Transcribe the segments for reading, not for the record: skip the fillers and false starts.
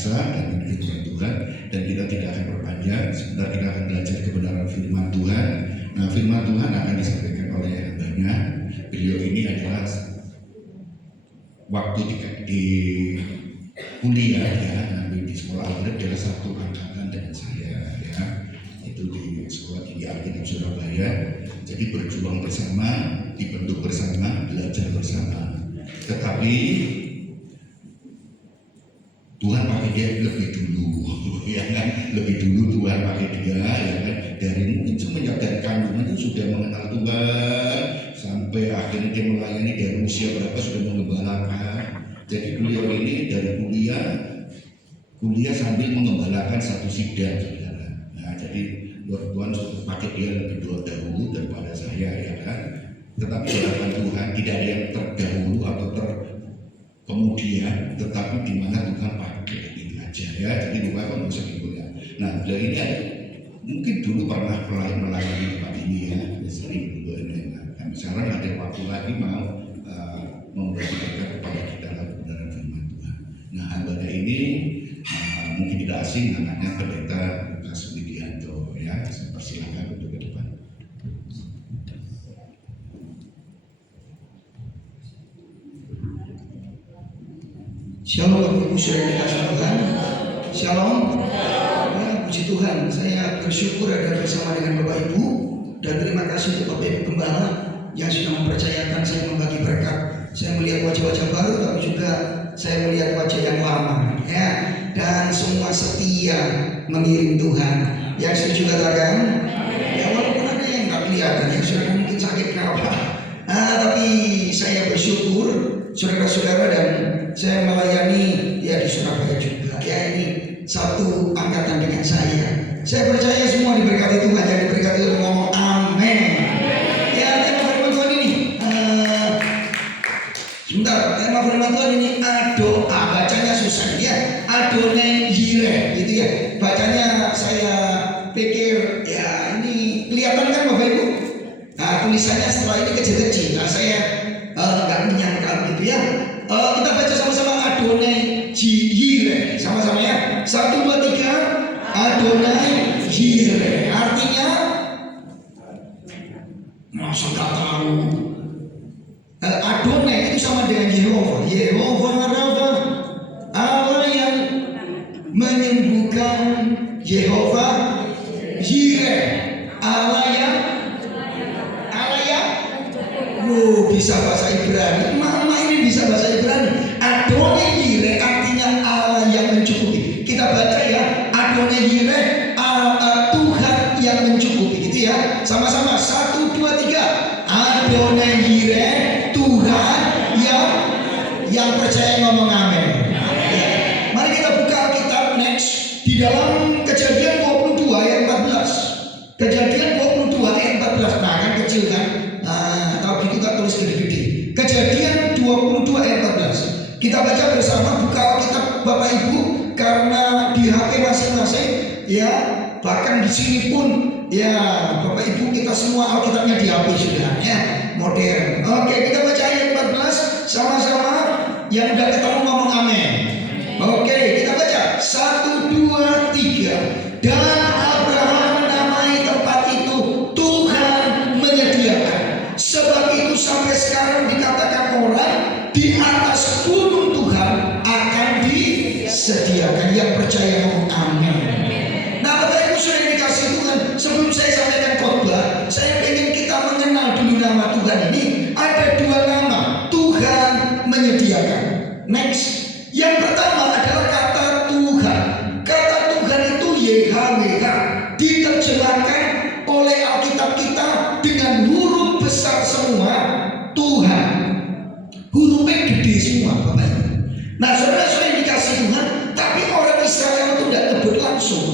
biasa dengan firman Tuhan, dan kita tidak akan perpanjang. Sebentar kita akan belajar kebenaran firman Tuhan. Nah, firman Tuhan akan disampaikan oleh hambanya. Beliau ini adalah waktu di kuliah ya, nanti di sekolah Alfred adalah satu angkatan dengan saya ya, itu di sekolah tinggi Alkitab Surabaya. Jadi berjuang bersama, dibentuk bersama, belajar bersama. Tetapi Tuhan pakai dia lebih dulu, ya kan? Lebih dulu Tuhan pakai dia, ya kan? Dari mungkin semenjak dari kandungan itu sudah mengenal Tuhan, sampai akhirnya dia melayani dari usia berapa sudah mengembalakan. Jadi beliau ini dari kuliah sambil mengembalakan satu sidang, saudara. Nah, jadi Tuhan sudah pakai dia lebih dahulu daripada saya, ya kan? Tetapi harapan Tuhan tidak ada yang terdahulu atau kemudian, tetapi di mana Tuhan pakai itu aja ya. Jadi bukan kan bisa ya. Nah, beliau ini ada, mungkin dulu pernah melayani tempat ini ya, sering dulu ini. Nah, sekarang ada waktu lagi mau memberi berkat kepada kita kebenaran firman Tuhan. Nah, hambanya ini mungkin tidak asing, namanya Pendeta Lukas Widianto ya. Saya persilakan untuk ke depan. Shalom Bapak Ibu saudara dikasih Tuhan. Shalom. Ya, puji Tuhan, saya bersyukur ada bersama dengan Bapak Ibu, dan terima kasih untuk Bapak Ibu Gembala yang sudah mempercayakan saya membagi berkat. Saya melihat wajah-wajah baru, tapi juga saya melihat wajah yang lama ya, dan semua setia mengiring Tuhan. Yang setuju katakan ya, walaupun ada yang nggak kelihatan, yang sudah mungkin sakit kenapa, tapi saya bersyukur saudara-saudara, dan saya melayani ya di Surabaya juga ya, ini satu angkatan dengan saya. Saya percaya semua diberkati Tuhan, yang diberkati Tuhan ngomong amin. Ya, tema firman Tuhan ini sebentar, tema firman Tuhan ini doa, bacanya susah ya, Adonai Yireh gitu ya. Bacanya saya pikir ya ini kelihatan kan Bapak Ibu. Nah, tulisannya setelah ini kecil-kecil. Nah, saya nggak menyangka gitu ya. Kita baca sama-sama Adonai Yireh, sama-sama ya. 1, 2, 3. Adonai Yireh artinya masa nggak tahu. Adonai itu sama dengan Yehova. Yehova Rafa, Allah yang menyembuhkan. Yehova Yireh, Allah yang bisa bahasa Ibrani. Mama ini bisa bahasa Ibrani. Adonai Yireh artinya Allah yang mencukupi. Kita baca ya, Adonai Yireh, Tuhan yang mencukupi gitu ya. Sama-sama 1, 2, 3. Adonai Yireh, Tuhan yang percaya ngomong amin. Ya. Mari kita buka Alkitab next di dalam Kejadian 22 ayat 14. Kejadian 22 ayat 14. Nah, kan kecil kan? Kalau gitu tak tulis gede-gede. Kejadian 22 ayat 14. Kita baca bersama, buka Alkitab Bapak Ibu, karena di HP masing-masing ya, bahkan di sini pun ya Bapak Ibu kita semua Alkitabnya di HP sudah ya, modern. Oke, kita baca ayat 14 sama-sama. Yang udah ketemu ngomong amin. Oke, kita baca 1, 2, 3. Dan Abraham menamai tempat itu Tuhan menyediakan. Sebab itu sampai sekarang dikatakan orang di atas gunung Tuhan akan disediakan. Yang percaya ngomong amin. Nah, Bapak Ibu sudah dikasih Tuhan. Sebelum saya sampaikan khotbah, saya ingin kita mengenal dulu nama Tuhan ini. Ada 2 nama Tuhan menyediakan. Next, yang pertama adalah kata Tuhan. Kata Tuhan itu YHWH, diterjemahkan oleh Alkitab kita dengan huruf besar semua, Tuhan. Hurufnya gede semua Bapak Ibu. Nah, saudara-saudara dikasih Tuhan, tapi orang Israel itu tidak nyebut langsung.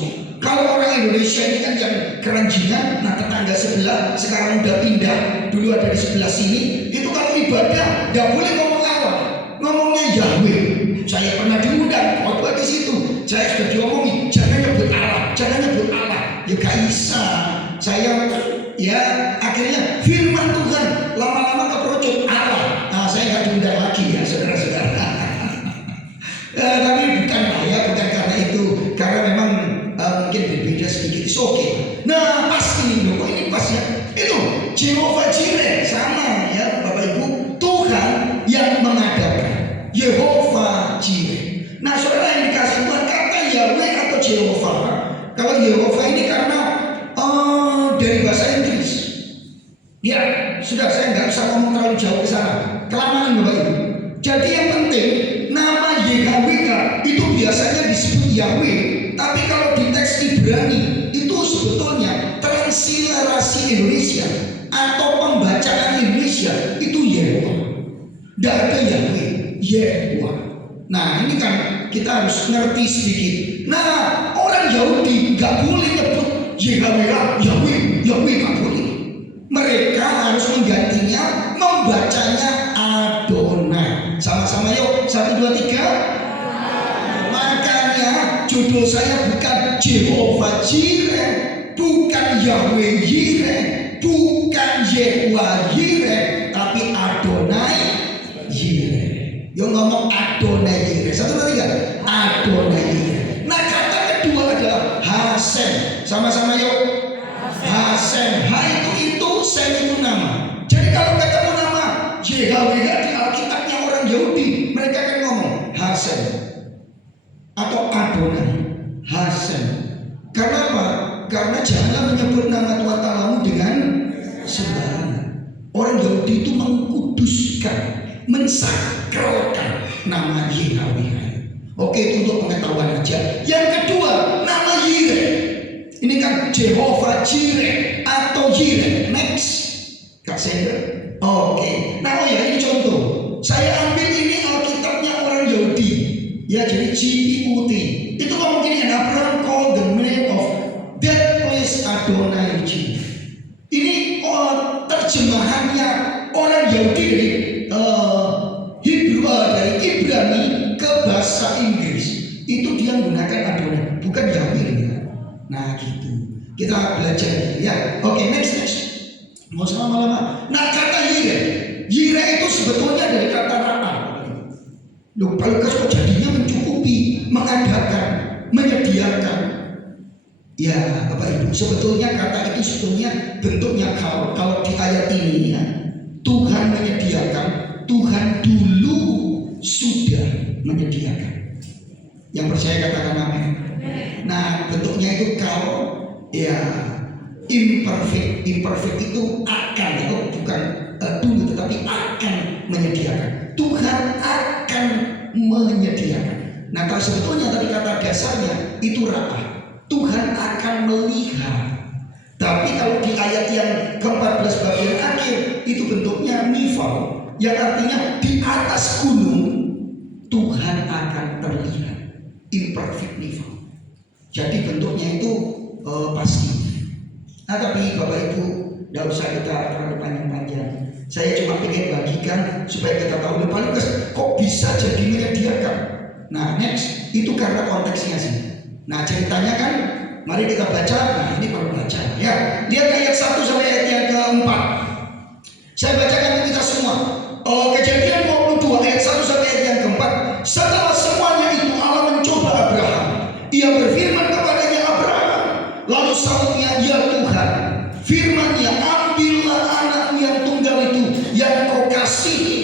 Kalau orang Indonesia ini kan yang keranjingan, nah tetangga sebelah sekarang udah pindah, dulu ada di sebelah sini. Itu kalau ibadah nggak boleh ngomong Allah, ngomongnya Yahweh. Saya pernah diundang waktu di situ, saya sudah diomongin jangan nyebut Allah, jangan nyebut Allah. Ya gak bisa. Saya ya akhirnya firman Tuhan lama-lama keperucut Allah. Nah, saya nggak diundang lagi ya saudara-saudara. Tapi bukan lah ya, bukan Jehovah. Kalau Yehova ini karena dari bahasa Inggris. Ya, sudah saya nggak usah ngomong terlalu jauh ke sana. Kelamaan Bapak Ibu. Jadi yang penting nama YHWH itu biasanya disebut Yahweh, tapi kalau di teks Ibrani itu sebetulnya transliterasi Indonesia atau pembacaan Indonesia itu Yehova. Tidak ada Yahweh, Yehova. Nah ini kan kita harus ngerti sedikit. Nah orang Yahudi nggak boleh nyebut YHWH, Yahweh, Yahweh nggak boleh. Mereka harus menggantinya, membacanya Adonai. Sama-sama yuk, 1, 2, 3. Makanya judul saya bukan Jehovah Jireh, bukan Yahweh Jireh, bukan Yehuwa Jireh, tapi Adonai Jireh. Yuk ngomong Adonai Jireh. 1, 2, 3. Adonai Jireh. Nah kata kedua adalah Hasem. Sama-sama yuk. Hasem. Ha itu, Sem itu nama. Jadi kalau ketemu nama YHWH di Alkitabnya orang Yahudi, mereka akan ngomong Hasem atau Adonai. Hasem. Karena apa? Karena janganlah menyebut nama Tuhan Allahmu dengan sembarangan. Orang Yahudi itu mengkuduskan, mensakralkan nama YHWH. Oke, itu untuk pengetahuan aja. Yang kedua, nama Yireh. Ini kan Jehovah Jireh atau Yireh. Next, Kak Sender. Oke. Nah, ini contoh. Saya ambil ini Alkitabnya orang Yahudi. Ya, jadi GPUT. Itu ngomong gini, and Abraham called the name of that place Adonai Jireh. Ini terjemahannya orang Yahudi dari Hebrew, dari Ibrani ke bahasa Inggris. Itu dia menggunakan Adonai, bukan Yahweh. Nah gitu, kita belajar ya. Oke, next. Mau lama-lama. Nah kata Yireh, Yireh itu sebetulnya dari kata rata. Loh, kalau kok jadinya mencukupi, mengadakan, menyediakan. Ya Bapak Ibu, sebetulnya kata itu sebetulnya bentuknya kalau di ayat ini ya, Tuhan menyediakan, Tuhan dulu sudah menyediakan. Yang percaya katakan amin. Nah bentuknya itu kalau ya imperfect itu akan, itu bukan dulu tetapi akan menyediakan. Tuhan akan menyediakan. Nah kalau sebetulnya tadi kata dasarnya itu ra'ah, Tuhan akan melihat. Tapi kalau di ayat yang ke-14 bagian akhir itu bentuknya nifal, yang artinya di atas gunung Tuhan akan terlihat. Imperfect nifal. Jadi bentuknya itu pasti. Nah tapi Bapak Ibu, tidak usah kita terlalu panjang-panjang. Saya cuma ingin bagikan supaya kita tahu Pak Lukas kok bisa jadi menyediakan. Nah next, itu karena konteksnya sih. Nah ceritanya kan, mari kita baca. Nah ini perlu baca ya. Lihat ayat 1 sampai ayat yang ke-4. Saya bacakan untuk kita semua. Kejadian 22 ayat 1 sampai ayat yang ke-4. Setelah semuanya itu Allah mencoba Abraham. Ia berfirman kepadanya, Abraham. Lalu sahutnya, ya Tuhan. Firman-Nya, ambillah anakmu yang tunggal itu yang kau kasihi,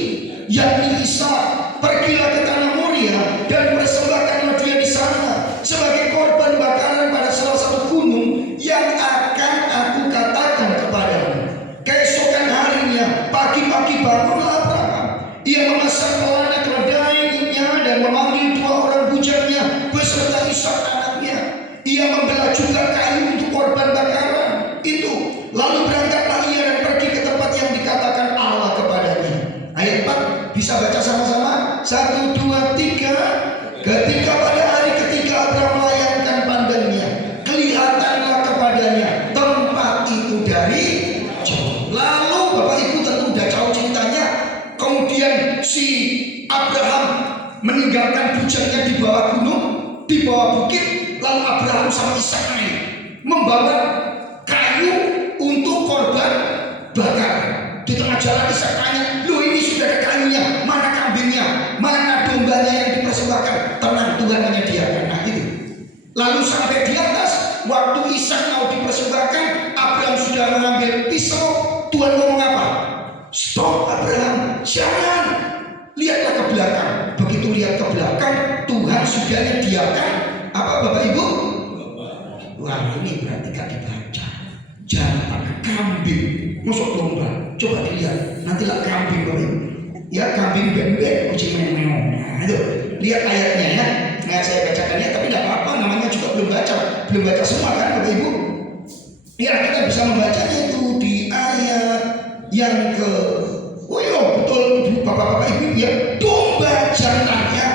yakni Ishak. Pergilah ke tanah Moria dan persembahkanlah dia di sana sebagai korban bakaran pada salah satu gunung yang akan aku katakan kepadamu. Keesokan harinya pagi-pagi bangunlah Abraham. Ia memasang pelana keledainya dan memanggil 2 orang bujangnya beserta Ishak anaknya. Ia membelah juga kayu untuk korban bakaran itu. Lalu berangkatlah ia dan pergi ke tempat yang dikatakan Allah kepadanya. Ayat 4 bisa baca sama-sama. 1, 2, 3. Ketika pada hari ketiga Abraham melayangkan pandangnya, kelihatanlah kepadanya tempat itu dari jauh. Lalu Bapak Ibu tentu udah tahu ceritanya. Kemudian si Abraham meninggalkan bujangnya di bawah gunung, di bawah bukit. Lalu Abraham sama Ishak naik membawa kayu untuk korban bakar. Di tengah jalan Ishak tanya, loh ini sudah ada kayunya, mana kambingnya, mana dombanya yang dipersembahkan? Tenang, Tuhan menyediakan. Nah itu. Lalu sampai di atas, waktu Ishak mau dipersembahkan, Abraham sudah mengambil pisau. Tuhan ngomong apa? Stop Abraham, jangan. Lihatlah ke belakang. Begitu lihat ke belakang, Tuhan sudah menyediakan apa Bapak Ibu? Wah, ini berarti gak dibaca. Jantan, kambing, masuk domba. Coba dilihat, nanti lah kambing Bapak Ibu. Ya kambing bebek, kucing meong. Nah, itu lihat ayatnya ya. Nah, saya bacakan ya, tapi tidak apa-apa. Namanya juga belum baca semua kan Bapak Ibu. Ya kita bisa membacanya itu di ayat yang ke. Oh iya betul Bapak-bapak Ibu ya, domba jantan ya.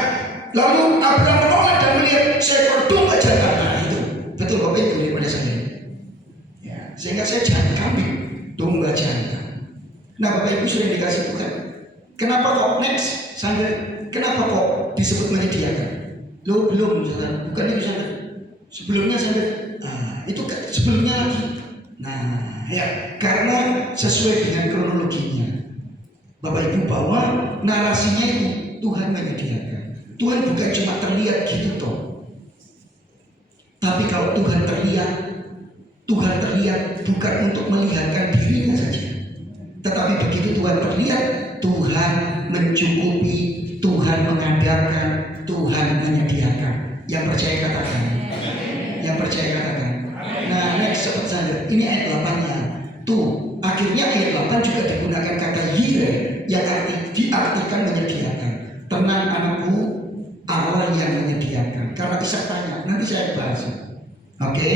Lalu Abraham menolak dan melihat seekor domba jantan. Nah itu betul Bapak Ibu daripada saya. Ya, sehingga saya jangan kambing, domba jantan. Nah Bapak Ibu sudah dikasih Tuhan. Kenapa kok next sambil kenapa kok disebut menyediakan? Lo belum misalnya, bukan itu sampai sebelumnya sampai. Nah itu sebelumnya lagi. Nah ya karena sesuai dengan kronologinya Bapak Ibu bahwa narasinya itu Tuhan menyediakan. Tuhan bukan cuma terlihat gitu toh. Tapi kalau Tuhan terlihat bukan untuk melihatkan dirinya saja. Tetapi begitu Tuhan terlihat, Tuhan mencukupi, Tuhan mengadakan, Tuhan menyediakan. Yang percaya katakan. Yang percaya katakan. Nah, next seperti saja. Ini ayat 8-nya. Tuh, akhirnya ayat 8 juga digunakan kata yire yang diartikan menyediakan. Tenang anakku, Allah yang menyediakan. Karena saya tanya, nanti saya bahas. Oke,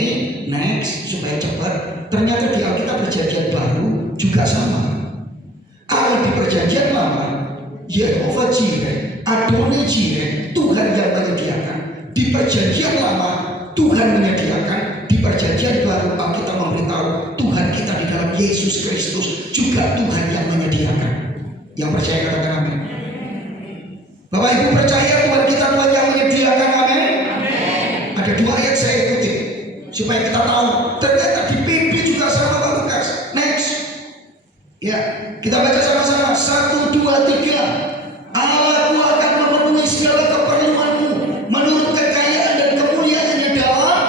next supaya cepat. Ternyata di Alkitab Perjanjian Baru juga sama. Allah di Perjanjian Lama, Yehova Jireh, Adonai Jireh, Tuhan yang menyediakan. Di Perjanjian Lama, Tuhan menyediakan. Di Perjanjian Baru, Alkitab memberitahu Tuhan kita di dalam Yesus Kristus juga Tuhan yang menyediakan. Yang percaya katakan amin. Bapak Ibu percaya Tuhan kita Tuhan yang menyediakan, amin. Ada 2 ayat saya ikuti supaya kita tahu. Ternyata di PP juga sama Pak Lukas. Next. Ya, kita baca sama-sama. 1, 2, 3. Allahku akan memenuhi segala keperluanmu menurut kekayaan dan kemuliaannya dalam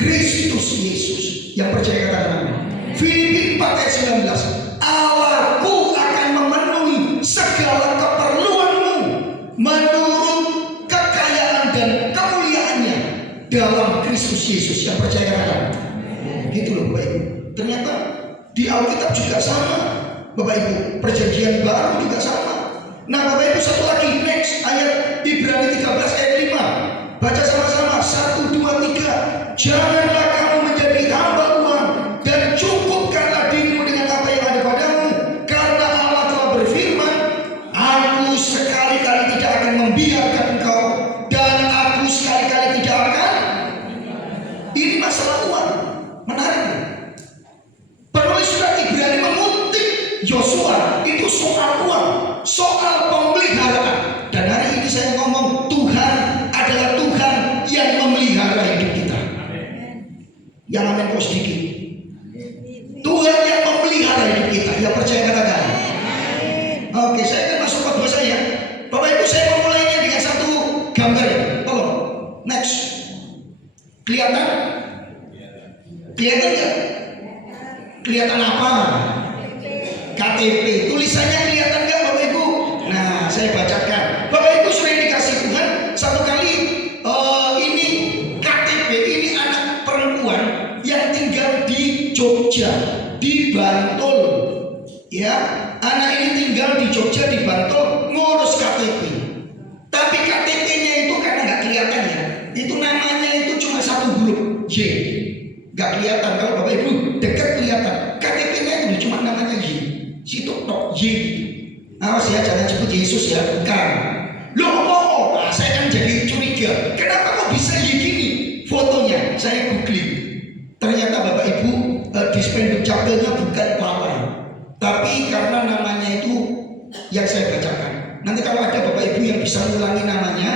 Kristus Yesus. Yang percaya katakan amin. Filipi 4 ayat 19. Allahku akan memenuhi segala keperluanmu menurut kekayaan dan kemuliaannya dalam Kristus Yesus. Yang percaya katakan. Gitu loh Bapak Ibu. Ternyata di Alkitab juga sama Bapak Ibu. Perjanjian Baru juga sama. Nah Bapak Ibu satu lagi next ayat Ibrani 13 ayat 5. Baca sama-sama 1, 2, 3. Janganlah kamu menjadi hamba uang dan cukupkanlah dirimu dengan apa yang ada padamu, karena Allah telah berfirman, aku sekali-kali tidak akan membiarkan engkau dan aku sekali-kali tidak akan. Ini masalah uang. Menarik. Penulis surat Ibrani mengutip Yosua itu soal uang, soal pemeliharaan. Dan hari ini saya ngomong Tuhan adalah Tuhan yang memelihara hidup kita. Yang amin kok sedikit. Tuhan yang memelihara hidup kita. Yang percaya katakan. Oke, saya akan masuk ke doa saya. Bapak Ibu saya mau mulainya dengan satu gambar. Tolong. Next. Kelihatan? Kelihatan nggak? Kelihatan apa? KTP. Tulisannya kelihatan nggak Bapak Ibu? Nah, saya bacakan. Bapak Ibu sudah dikasih Tuhan satu kali. Ini KTP. Ini anak perempuan yang tinggal di Jogja, di Bantul. Ya, anak ini tinggal di Jogja, di Bantul, ngurus KTP. Tapi KTP-nya itu karena nggak kelihatan ya. Itu namanya itu cuma satu huruf Y. Nggak kelihatan. Kalau Bapak Ibu dekat kelihatan. KTP-nya itu cuma namanya Y. Situ tok Y. Awas ya, jangan sebut Yesus ya, bukan. Loh, nah, saya kan jadi curiga. Kenapa kok bisa Y gini? Fotonya saya googling. Ternyata Bapak Ibu di spenduk capilnya bukan pelawai, tapi karena namanya itu yang saya bacakan. Nanti kalau ada Bapak Ibu yang bisa ulangi namanya,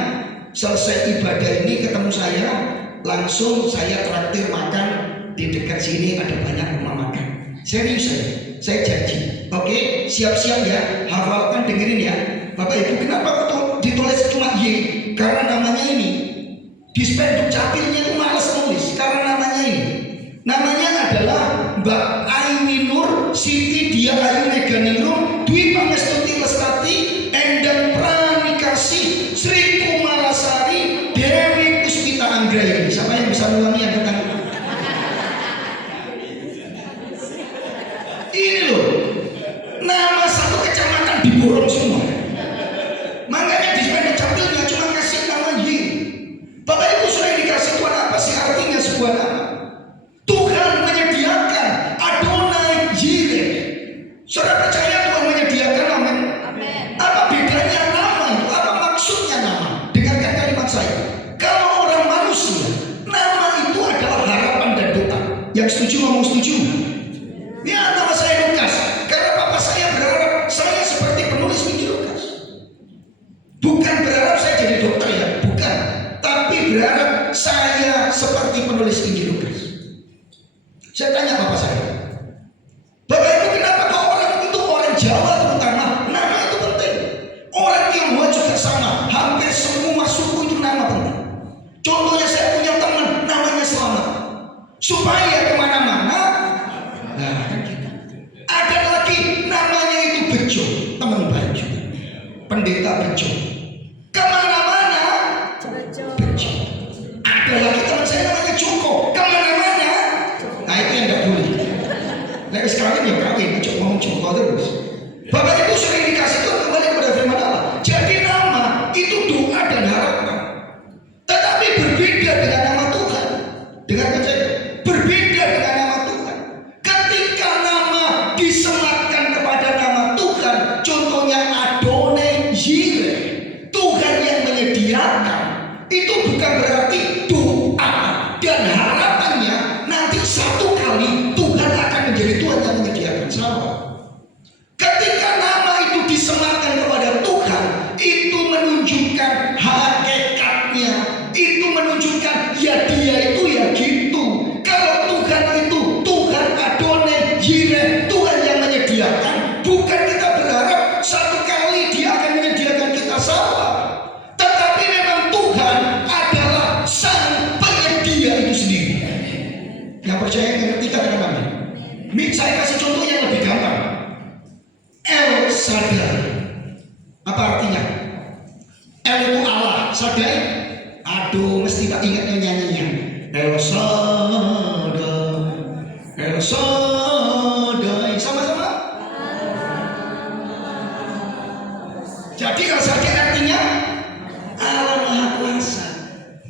selesai ibadah ini ketemu saya, langsung saya traktir makan di dekat sini ada banyak rumah makan. Serius saya janji. Oke, siap-siap ya, hafalkan, dengerin ya. Bapak Ibu kenapa ditulis cuma Y? Karena namanya ini di spenduk capilnya itu males nulis karena namanya ini. Namanya adalah Mbak Aini Nur Siti Dia Ayu Meganingrum Dwi Pangestuti Lestari Endang Pranikasi Sri Kumalasari Dewi Puspita Anggraini. Siapa yang bisa ulangi yang Yang setuju ngomong setuju. Ya, nama saya Lukas. Karena papa saya berharap saya seperti penulis Injil Lukas. Bukan berharap saya jadi dokter ya, bukan. Tapi berharap saya seperti penulis Injil Lukas. Saya tanya papa saya, Bapak Ibu, kenapa kok orang itu, orang Jawa terutama, nama itu penting. Orang Tionghoa juga sama, hampir semua suku itu nama penting. Contohnya saya punya teman namanya Selamat, supaya kemana-mana. Nah, kan gitu. Ada lagi namanya itu Bejo, teman baik juga, pendeta Bejo, kemana-mana Bejo. Ada lagi teman saya namanya Joko, kemana-mana. Nah, itu yang nggak boleh. Nah, sekarang ya kawin, ngomong Joko terus. Bapak Ibu sering dikasih itu kembali kepada firman Allah. Jadi nama itu doa dan harapan. Tetapi berbeda dengan nama Tuhan. Dengarkan saya, berbeda dengan nama Tuhan. Ketika nama disematkan kepada nama Tuhan, contohnya Adonai Yireh, Tuhan yang menyediakan, itu bukan berarti doa dan harapannya nanti satu kali Tuhan akan menjadi Tuhan yang menyediakan. Salah. Ketika nama itu disematkan kepada Tuhan, itu menunjukkan hakikatnya, itu menunjukkan ya dia itu ya gitu. Kalau Tuhan itu Tuhan Adonai Yireh, Tuhan yang menyediakan, bukan kita berharap satu kali dia akan menyediakan kita, salah. Tetapi memang Tuhan adalah sang penyedia itu sendiri. Yang percaya mengerti katakan amin. Saya kasih contoh yang lebih gampang. El Shaddai, apa artinya? El itu Allah, Shaddai, aduh mesti tak ingat nyanyinya. El Shaddai, El Shaddai, sama-sama. Jadi El Shaddai artinya Allah Maha Kuasa.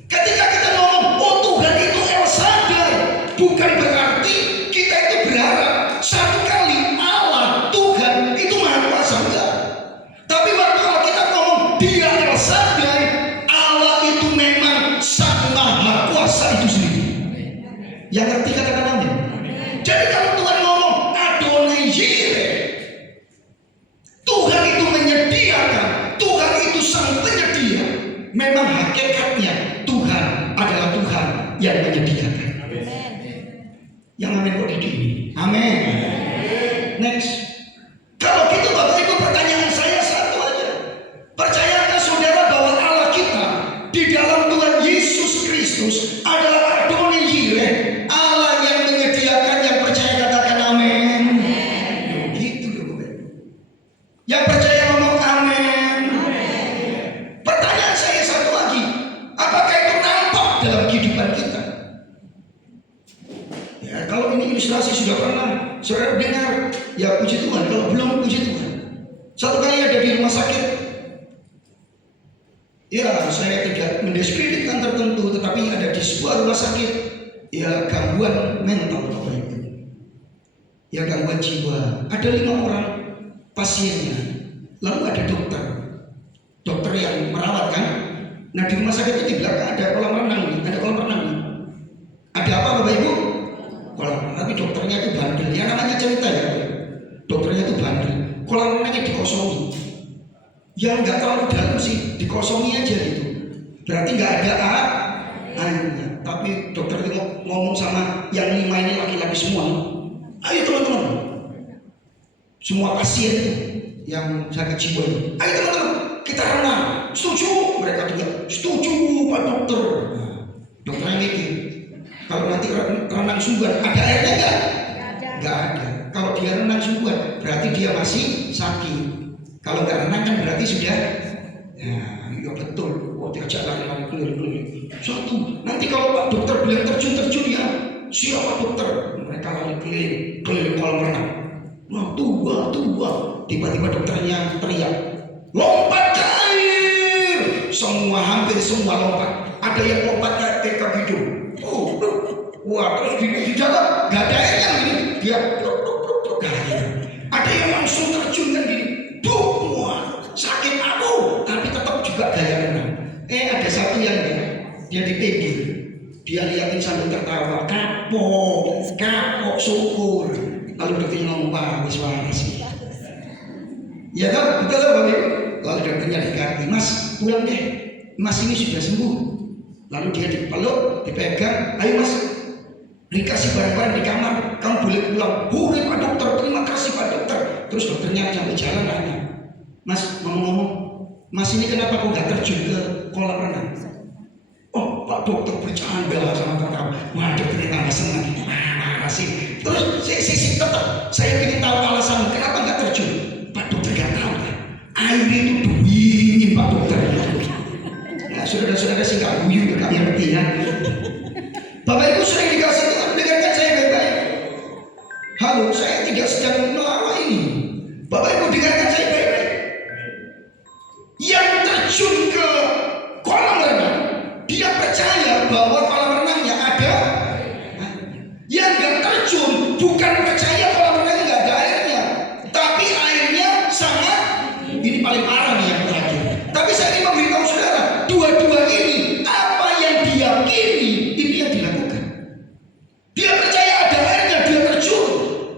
Ketika kita ngomong, oh Tuhan itu El Shaddai, bukan berarti kita itu berharap satu kali Allah Tuhan itu Maha Kuasa, enggak. Tapi waktu kita ngomong dia El Shaddai, Allah itu memang sang Maha Kuasa itu sendiri. Yang ngerti katakan amin. Jadi kalau Tuhan ngomong Adonai Yireh, Tuhan itu menyediakan, Tuhan itu sang penyedia. Memang hakikatnya Tuhan adalah Tuhan yang menyediakan. Yang amin kok di sini. Amin. Next. Kalau gitu Bapak Ibu, pertanyaan saya satu aja. Percayakah saudara bahwa Allah kita di dalam Tuhan Yesus Kristus adalah Adonai Yireh, Allah yang menyediakan? Yang percaya katakan amin. Gitu loh Bapak Ibu. Yang percaya ngomong amin. Pertanyaan saya satu lagi, apakah itu nampak dalam kehidupan kita? Ya, kalau ini ilustrasi sudah pernah saudara dengar, ya puji Tuhan. Kalau belum, puji Tuhan. Satu kali ada di rumah sakit, ya saya tidak mendiskreditkan tertentu, tetapi ada di sebuah rumah sakit, ya gangguan mental Bapak Ibu, ya gangguan jiwa. Ada 5 orang pasiennya, lalu ada dokter yang merawat kan. Nah di rumah sakit itu di belakang ada kolam renang nih, ada kolam renang nih. Ada apa Bapak Ibu? Kolam renang. Tapi dokternya itu bandel. Ya namanya cerita ya. Dokternya itu bandel. Kolam renangnya dikosongi. Ya nggak terlalu dalam sih, dikosongi aja gitu. Berarti nggak ada airnya. Tapi dokter itu ngomong sama yang 5 ini laki-laki semua. Ayo teman-teman, semua pasien yang sakit jiwa ini, ayo teman-teman, kita renang. Setuju? Mereka juga setuju Pak Dokter. Dokternya mikir, kalau nanti renang sungguhan ada airnya enggak? Enggak ada. Kalau dia renang sungguhan berarti dia masih sakit. Kalau enggak renang kan berarti sudah. Ya, iya betul. Oh, diajak lari-lari keliling-keliling. Satu. Nanti kalau Pak Dokter bilang terjun ya, siapa dokter? Mereka lari keliling kolam renang. Wah, tua. Tiba-tiba dokternya teriak, lompat ke air. Hampir semua lompat. Ada yang lompat ke hidung. Wah, terus di dalam nggak ada airnya ini. Dia ada yang langsung terjun kan gini. Wah, sakit aku, tapi tetap juga gaya renang. Ada satu yang dia di pinggir. Dia liatin sambil tertawa, kapok, syukur. Lalu dokternya ngomong, Pak, wis waras. Ya kan, betul Bapak Ibu. Lalu dokternya dekati, Mas, pulang deh. Mas ini sudah sembuh. Lalu dia dipeluk, dipegang, ayo Mas, dikasih barang-barang di kamar, kamu boleh pulang. Hore Pak Dokter, terima kasih Pak Dokter. Terus dokternya sampai jalan nanya, Mas, ngomong-ngomong, Mas ini kenapa kok gak terjun ke kolam renang? Oh Pak Dokter bercanda sama tertawa. Wah dokternya tambah senang. Marah sih. Terus tetap saya ingin tahu alasan kenapa gak terjun. Pak Dokter gak tahu kan? Air itu dingin Pak Dokter. Nah saudara-saudara sih gak guyu, gak ngerti ya. Bapak Ibu sering dikasih Tuhan, dengarkan saya baik-baik. Halo, saya tidak sedang melawak ini. Bapak Ibu dengarkan saya baik-baik. Yang terjun ke kolam renang, dia percaya bahwa kolam renangnya ada. Yang gak terjun bukan percaya kolam renangnya gak ada airnya, tapi airnya sangat. Ini paling parah nih yang terakhir. Tapi saya ingin memberitahu saudara, dua-dua ini apa yang diyakini ini yang dilakukan. Dia percaya ada airnya, dia terjun.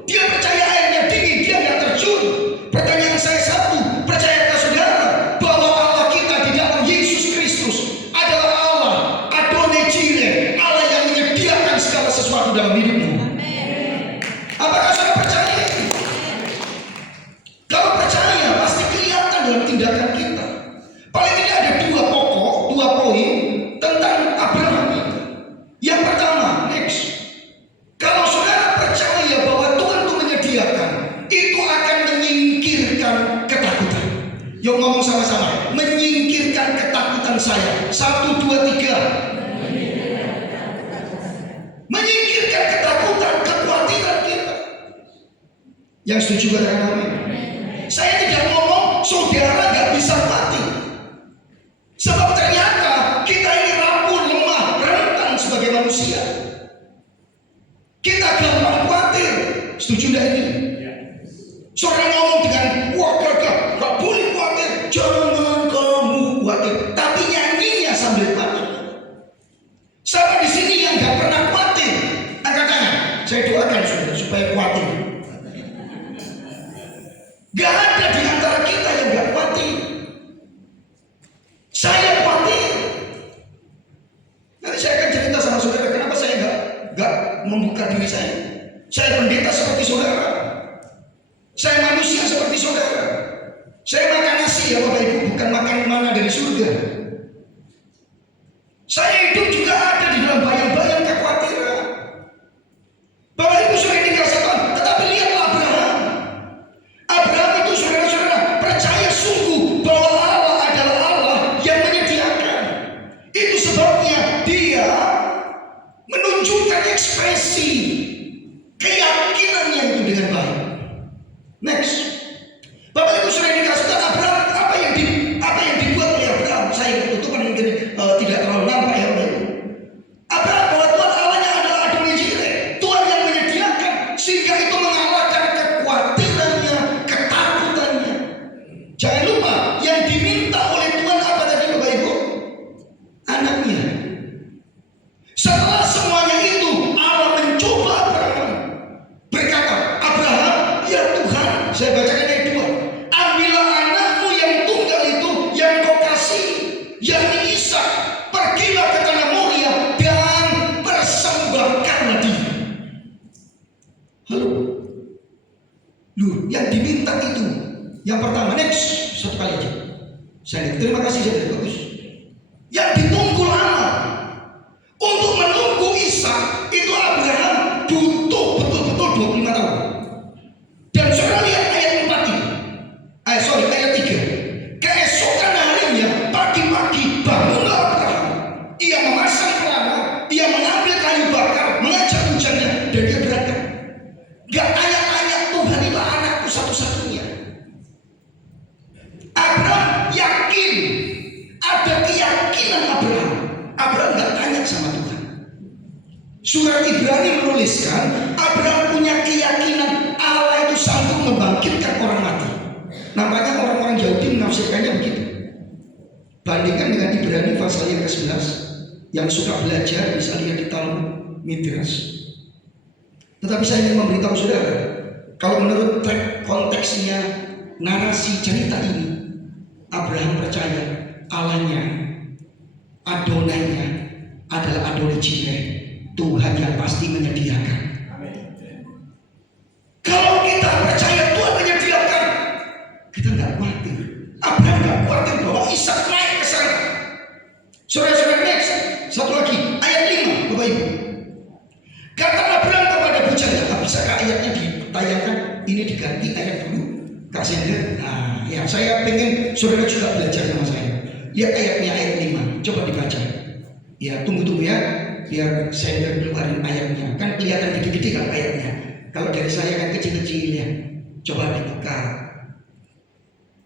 Dia percaya airnya dingin, dia gak terjun. Pertanyaan saya satu, percayakah saudara bahwa Allah kita di dalam Yesus Kristus adalah Allah Adonai Jireh, Allah yang menyediakan segala sesuatu dalam hidupmu? Apakah saudara percaya? Kalau percaya pasti kelihatan dalam tindakan kita. Paling tidak ada dua poin tentang Abraham itu. Yang pertama, next, kalau saudara percaya bahwa Tuhan itu menyediakan, itu akan menyingkirkan ketakutan. Yuk ngomong sama-sama, menyingkirkan ketakutan saya. 1, 2, 3. Menyingkirkan ketakutan, kekhawatiran kita. Yang setuju katakan amin. Saya tidak ngomong saudara gak bisa mati. Sebab ternyata kita ini rapuh, lemah, rentan sebagai manusia. Kita gampang khawatir. Setuju gak ini? Saudara ngomong dengan wah gagah, gak boleh khawatir. Jangan kamu khawatir. Tapi nyanyinya sambil panik. Sama di sini yang gak pernah khawatir, angkat tangan. Saya doakan saudara supaya khawatir. Gak ada di antara kita yang gak khawatir. Saya khawatir. Nanti saya akan cerita sama saudara kenapa saya gak membuka diri saya. Saya pendeta seperti saudara. Saya manusia seperti saudara. Saya makan nasi ya Bapak Ibu, bukan makan mana dari surga. Saya hidup juga ada di dalam bayang-bayang kekhawatiran. Bapak Ibu sudah dikasih Tuhan, tetapi lihatlah Abraham. Abraham itu saudara-saudara percaya sungguh bahwa Allah adalah Allah yang menyediakan. Itu sebabnya dia menunjukkan ekspresi keyakinannya itu dengan baik. Next, Bapak Ibu sudah dikasih Tuhan Abraham, apa yang dibuat oleh Abraham. Saya tutupan mungkin tidak terlalu nampak ya Bapak Ibu. Abraham bahwa Tuhan Allahnya adalah Adonai Jireh, Tuhan yang menyediakan, sehingga itu mengalahkan kekhawatirannya, ketakutannya. Jangan lupa yang diminta oleh Tuhan apa tadi Bapak Ibu? Anaknya. Setelah semuanya itu Allah mencoba Abraham, berkata, Abraham, ya Tuhan, saya bacakan ayat 2, ambillah anakmu yang tunggal itu yang kau kasih, yakni Ishak, pergilah ke tanah Moria dan persembahkanlah dia. Halo, yang diminta itu yang pertama. Next, satu kali aja. Saya terima kasih saudara, bagus. Yang ditunggu lama untuk menunggu Ishak itu Abraham butuh betul-betul 25 tahun. Dan saudara lihat ayat 4 ini. Ayat 3. Keesokan harinya pagi-pagi bangunlah Abraham. Ia memasang pelana, ia mengambil kayu bakar, mengajak hujannya, dan dia berangkat. Gak tanya-tanya, Tuhan inilah anakku satu-satunya. Abraham yakin, ada keyakinan Abraham. Abraham gak tanya sama Tuhan. Surat Ibrani menuliskan Abraham punya keyakinan Allah itu sanggup membangkitkan orang mati. Nampaknya orang-orang Yahudi menafsirkannya begitu. Bandingkan dengan Ibrani pasal yang ke-11 Yang suka belajar bisa lihat di Talmud Midrash. Tetapi saya ingin memberitahu saudara, kalau menurut konteksnya narasi cerita ini, Abraham percaya Allahnya, Adonainya adalah Adonai Jireh, Tuhan yang pasti menyediakan. Kalau kita percaya Tuhan menyediakan, kita nggak khawatir. Abraham nggak khawatir bahwa Ishak naik ke sana. Saudara-saudara, next satu lagi ayat 5, Bapak Ibu. Kata Abraham kepada bujangnya, bisakah ayatnya ditayangkan? Ini diganti ayat dulu, Kak Sender. Nah, ya saya pengen saudara juga belajar sama saya. Lihat ayatnya, ayat 5, coba dibaca. Ya tunggu ya, biar Sender keluarin ayatnya. Kan kelihatan gede-gede kan ayatnya. Kalau dari saya kan kecil-kecil ya. Coba dibuka.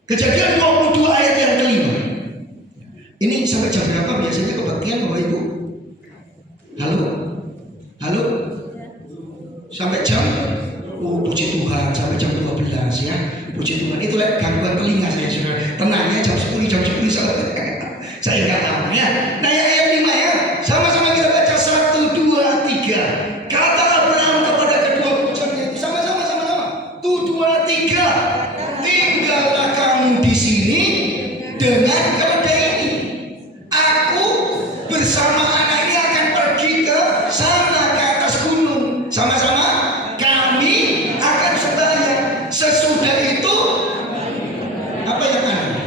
Kejadian 22 ayat yang kelima. Ini sampai jam berapa biasanya kebaktian Bapak Ibu? Halo? Halo? Sampai jam? Oh puji Tuhan, sampai jam 12 ya. Puji Tuhan, itu gangguan telinga saya saudara. Tenang ya, jam 10 saya nggak tahu ya. Nah ya, ayat 5 ya. Sama-sama kita baca 1, 2, 3. Kata Abraham kepada kedua bujangnya, sama-sama. 1, 2, 3. Tinggallah kamu di sini dengan keledai ini. Aku bersama anak ini akan pergi ke sana, ke atas gunung. Sama-sama kami akan sembahyang. Sesudah itu apa yang aneh?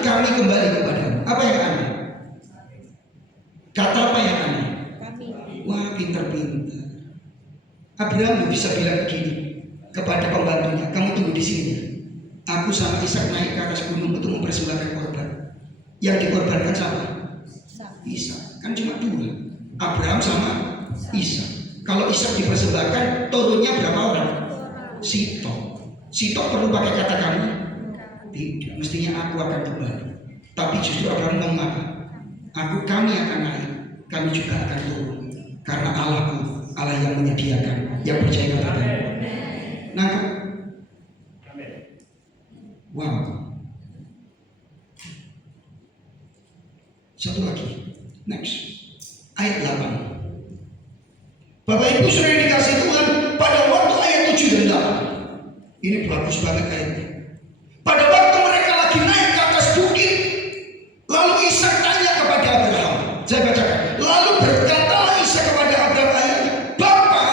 Kami kembali kepadamu. Apa yang aneh? Kata apa yang aneh? Wah, pintar-pintar. Abraham bisa bilang begini kepada pembantunya, kamu tunggu di sini. Aku sama Ishak naik ke atas gunung untuk mempersembahkan korban. Yang dikorbankan siapa? Ishak. Kan cuma dua, Abraham sama Ishak. Kalau Ishak dipersembahkan, turunnya berapa orang? Sitok perlu pakai kata kami? Tidak, mestinya aku akan kembali. Tapi justru Abraham ngomong apa? Kami akan naik, kami juga akan turun. Karena Allahku, Allah yang menyediakan. Yang percaya katakan. Nangkep? Wow. Satu lagi. Next. Ayat 8. Bapak Ibu sudah dikasih Tuhan pada waktu ayat 7 dan 8. Ini bagus banget ayatnya. Pada waktu mereka lagi naik ke atas bukit, lalu Ishak tanya kepada Abraham. Saya bacakan. Lalu berkatalah Ishak kepada Abraham ayatnya, Bapak,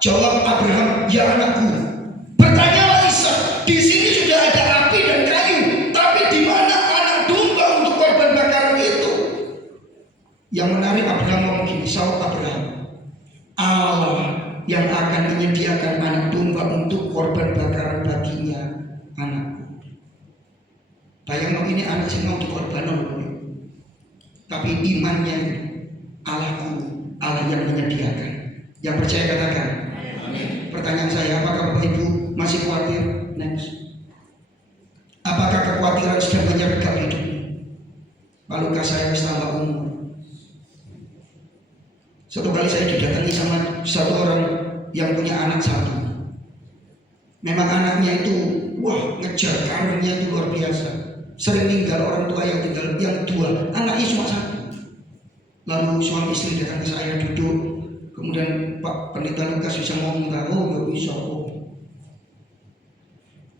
jawab Abraham, ya anakku. Bertanyalah Ishak, di sini sudah ada api dan kayu, tapi di mana anak domba untuk korban bakaran itu? Yang menarik Abraham ngomong gini, sahut Abraham, Allah yang akan menyediakan anak domba untuk korban bakaran baginya anakku. Bayang ini anak sih mau dikorbankan, tapi imannya Allahku, Allah yang menyediakan. Yang percaya katakan. Amin. Pertanyaan saya, apakah Bapak Ibu masih khawatir? Next. Apakah kekhawatiran sudah menyergap hidup? Malukah saya tambah umur? Satu kali saya didatangi sama satu orang yang punya anak satu. Memang anaknya itu, wah, ngejar karirnya itu luar biasa. Sering tinggal orang tua yang tinggal yang dua, anaknya cuma satu. Lalu suami istri datang ke saya duduk, kemudian Pak Pendeta Lukas bisa ngomong, oh nggak bisa,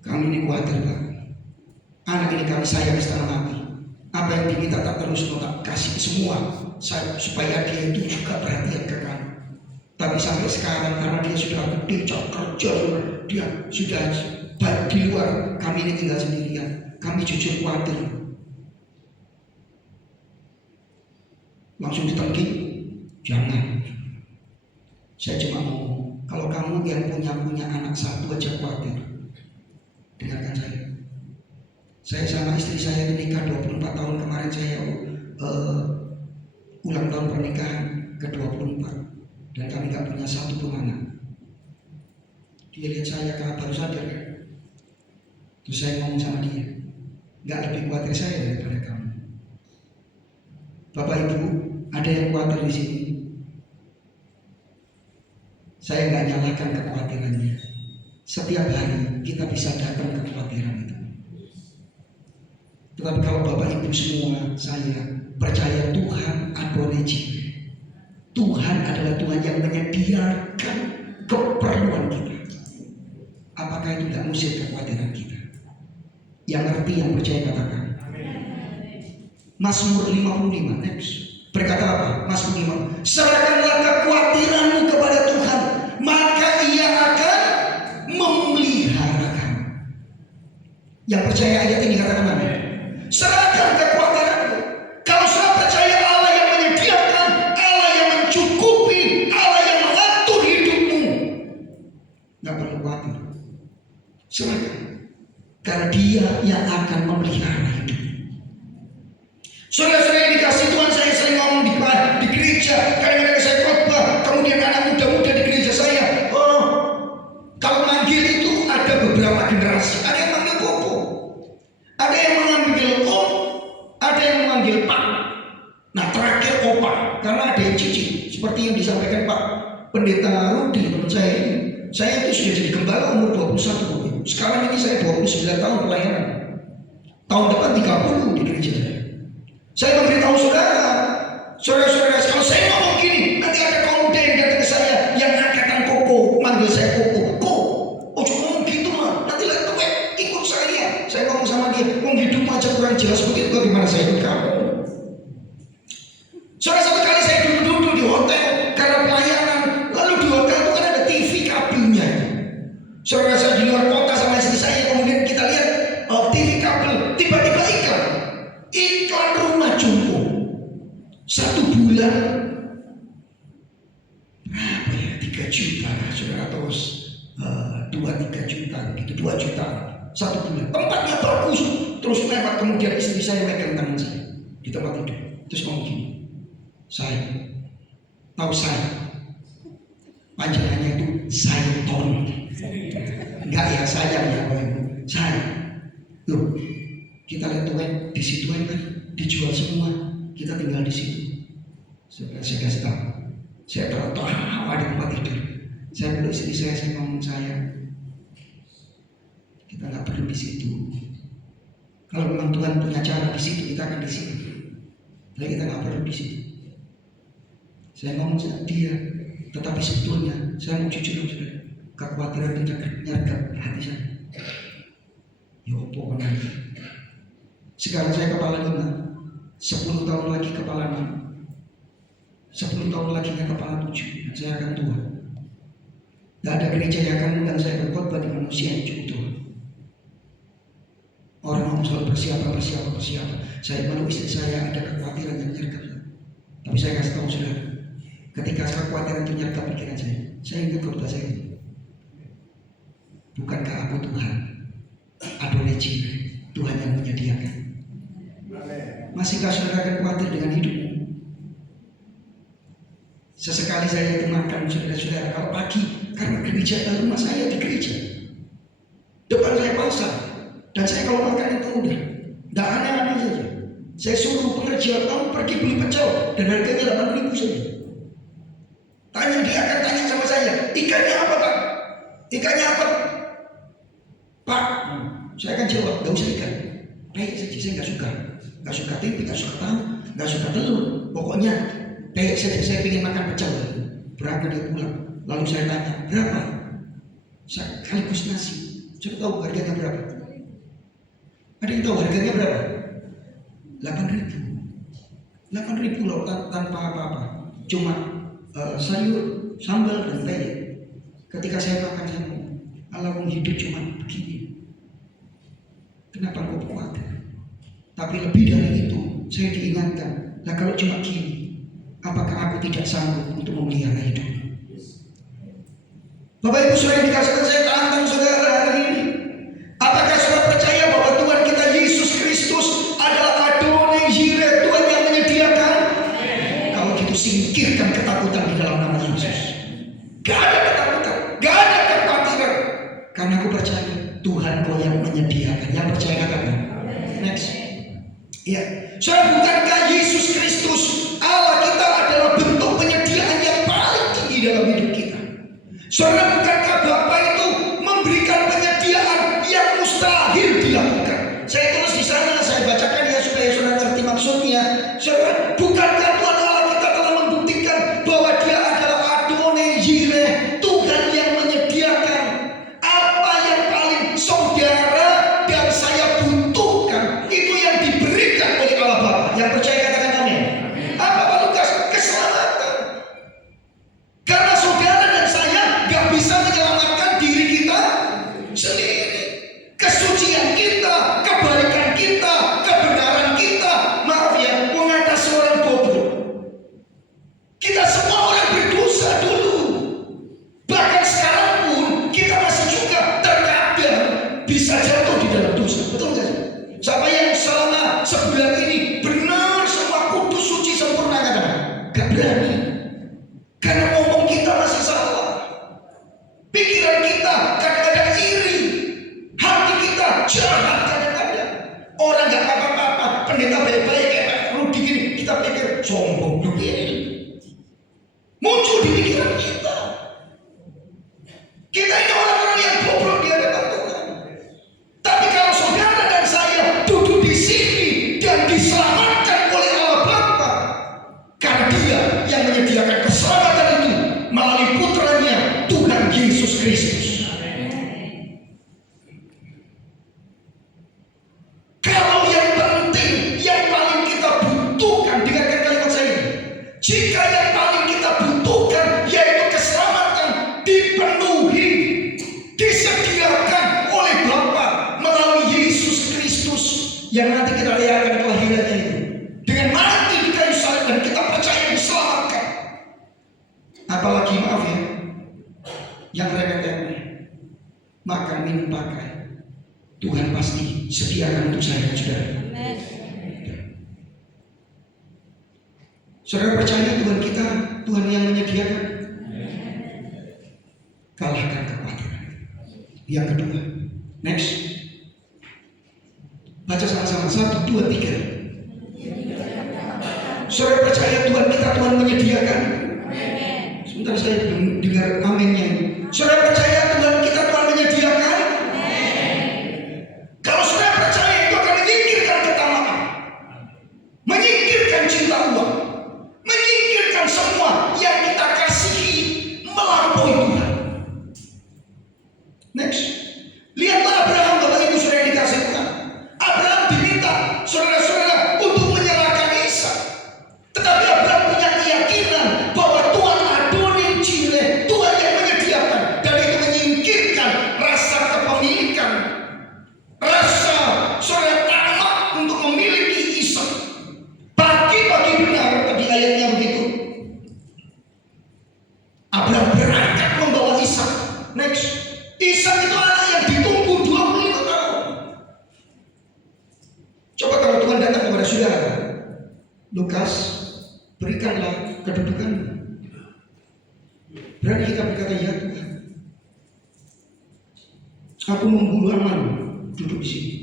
kami ini khawatir Pak. Anak ini kami sayang setengah mati. Apa yang diminta tak terus tak kasih semua, supaya dia itu juga perhatian ke kami. Tapi sampai sekarang karena dia sudah gede, kerja, dia sudah di luar, kami ini tinggal sendirian. Kami jujur khawatir. Langsung ditengking, jangan. Saya cuma mau, kalau kamu yang punya anak satu aja khawatir, dengarkan saya. Saya sama istri saya menikah 24 tahun kemarin, saya ulang tahun pernikahan ke-24, dan kami gak punya satu pun anak. Dia lihat saya karena baru sadar kan. Terus saya ngomong sama dia, gak lebih khawatir saya daripada kamu. Bapak Ibu, ada yang khawatir di sini. Saya gak nyalakan kekhawatirannya. Setiap hari kita bisa datang ke kekhawatiran itu. Tetapi kalau Bapak Ibu semua, saya percaya Tuhan Adonai Jireh. Tuhan adalah Tuhan yang menyediakan keperluan kita. Apakah itu tidak mengusir kekhawatiran kita? Yang ngerti, yang percaya katakan. Mazmur 55 next. Berkata apa? Mazmur 5. Serahkanlah kekhawatiranmu kepada Tuhan, maka Ia akan memelihara kamu. Yang percaya ayat ini katakan amin. Serahkan kekhawatiranmu. Kalau sudah percaya Allah yang menyediakan, Allah yang mencukupi, Allah yang mengatur hidupmu, nggak perlu khawatir. Serahkan. Karena Dia yang akan memelihara hidup. Saudara-saudara yang dikasih Tuhan, saya sering ngomong di gereja. Kadang-kadang saya khotbah, kemudian anak muda-muda di gereja saya, kalau manggil itu ada beberapa generasi. Ada yang manggil koko, ada yang mengambil om, ada yang memanggil pak. Nah terakhir opa, karena ada yang cici. Seperti yang disampaikan Pak Pendeta Rudi teman saya ini. Saya itu sudah jadi gembala umur 21. Sekarang ini saya 29 tahun pelayanan. Tahun depan 30 di gereja saya. Saya memberitahu saudara-saudara, kalau saya ngomong gini, nanti ada kaum muda yang datang ke saya yang angkatan koko, manggil saya koko. Oh cuma ngomong gitu mah, nanti lihat tuh ikut saya. Saya ngomong sama dia, ngomong hidup aja kurang jelas begitu, bagaimana saya ikut kamu? Saudara, satu kali saya duduk di hotel karena pelayanan, lalu di hotel itu kan ada TV kabelnya. Saudara, saya di luar kota sama istri saya, kemudian kita lihat TV kabel, tiba-tiba iklan rumah jompo 1 bulan berapa ya, 3 juta lah saudara, atau 2-3 juta gitu, 2 juta 1 bulan. Tempatnya bagus, terus lewat, kemudian istri saya megang tangan saya di tempat tidur, terus ngomong gini, saya tahu saya panjangannya itu Sayton, enggak ya sayang ya saya loh. Kita lihat tuh di situ kan dijual semua, kita tinggal di situ. Saya kasih tahu, saya tertawa di tempat tidur. Saya peluk istri saya ngomong, kita nggak perlu di situ. Kalau memang Tuhan punya cara di situ, kita akan di situ. Tapi kita nggak perlu di situ. Saya ngomong sama dia, tetapi sebetulnya saya mau jujur, kekhawatiran itu nyergap hati saya. Ya apa nanti? Sekarang saya kepala 5, 10 tahun lagi kepala 6, 10 tahun lagi kepala 7, saya akan tua. Tidak ada gereja yang akan mengundang saya berkhotbah di manusia yang cukup tua. Orang ngomong selalu persiapan. Saya malu istri saya ada kekhawatiran yang nyergap. Tapi saya kasih tahu saudara, ketika kekhawatiran itu nyergap pikiran saya ingat khotbah saya. Bukankah aku Tuhan Adonai Jireh, Tuhan yang menyediakan? Masihkah saudara akan khawatir dengan hidupmu? Sesekali saya makan saudara-saudara kalau pagi, karena gereja rumah saya di gereja, depan saya pasar, dan saya kalau makan itu udah tidak aneh-aneh saja. Saya suruh pengerja, kamu pergi beli pecel dan harganya 8.000 saja. Dia akan tanya sama saya, ikannya apa Pak? Ikannya apa Pak? Saya akan jawab, gak usah ikan, baik saja, saya gak suka tempe, gak suka tahu, gak suka telur, pokoknya baik saja. Saya ingin makan pecel. Berapa dia pulang? Lalu saya tanya, berapa? Sekaligus nasi. Saya tahu harganya berapa? Ada yang tahu harganya berapa? 8.000 loh, tanpa apa-apa, cuma sayur, sambal dan peyek. Ketika saya makan, saya ngomong, Allah hidup cuma begini. Kenapa kau khawatir? Tapi lebih dari itu, saya diingatkan, nah kalau cuma gini, apakah aku tidak sanggup untuk memelihara hidup? Bapak Ibu saudara yang dikasihkan, saya tantang saudara hari ini. Apakah saudara percaya bahwa Tuhan kita Yesus Kristus adalah Adonai Jireh, Tuhan yang menyediakan? Kalau gitu singkirkan ketakutan di dalam nama Yesus. Gak ada ketakutan, gak ada kekhawatiran, karena aku percaya Tuhan kau yang menyediakan. Yang percaya katakan. Next. Ya, saudara, bukankah Yesus Kristus Allah kita adalah bentuk penyediaan yang paling tinggi dalam hidup kita? Saudara, bukankah Bapa itu memberikan penyediaan yang mustahil dilakukan? Saya tulis di sana, saya bacakan ya supaya saudara ngerti maksudnya. Saudara, Kita semua orang berdosa dulu. Bahkan sekarang pun kita masih juga terkadang bisa jatuh di dalam dosa. Betul nggak? Siapa yang selama sebulan ini benar semua kudus, suci, sempurna katakan? Gak berani. Karena ngomong kita masih salah. Pikiran kita kadang-kadang iri. Hati kita jahat kadang-kadang. Orang gak apa-apa, pendeta baik-baik kayak Rudi gini, kita pikir sombong begini. Muncul di pikiran kita. Kita ini orang-orang yang bobrok di hadapan Tuhan. Tapi kalau saudara dan saya duduk di sini dan diselamatkan oleh Allah Bapa, karena Dia yang menyediakan keselamatan itu melalui putranya Tuhan Yesus Kristus. Kalau yang penting, yang paling kita butuhkan, dengarkan kalimat saya ini. Jika yang paling kita butuhkan yaitu keselamatan dipenuhi, disediakan oleh Bapa melalui Yesus Kristus yang nanti kita lihatkan kelahirannya itu. Dengan mati di kayu salib dan kita percaya diselamatkan. Apalagi maaf ya, yang remeh-temeh, makan, minum, pakai, Tuhan pasti sediakan untuk saya dan saudara. Saudara percaya Tuhan kita, Tuhan yang menyediakan. Kalahkan kekhawatiran. Yang kedua, next. Baca sama-sama, 1, 2, 3. Saudara percaya Tuhan kita, Tuhan menyediakan. Sebentar saya belum dengar aminnya. Saudara percaya Tuhan kita, Tuhan menyediakan. Kalau saudara percaya, itu akan menyingkirkan ketamaan, menyingkirkan cinta uang, menyingkirkan semua yang kita kasihi melampaui Tuhan. Next, lihatlah Abraham, Bapak Ibu saudara yang dikasih Tuhan. Abraham diminta saudara-saudara untuk menyerahkan Ishak, tetapi Abraham punya keyakinan bahwa Tuhan Adonai Jireh, Tuhan yang menyediakan, dan itu menyingkirkan rasa kepemilikan, rasa saudara tamak untuk memiliki Ishak. Pagi-pagi benar tadi ayatnya begitu. Abraham berangkat membawa Ishak. Next, Ishak itu anak yang ditunggu 25 tahun. Coba kalau Tuhan datang kepada saudara, Lukas, berikanlah kedudukan. Berani kita berkata, ya Tuhan, aku membunuh aman, duduk di sini.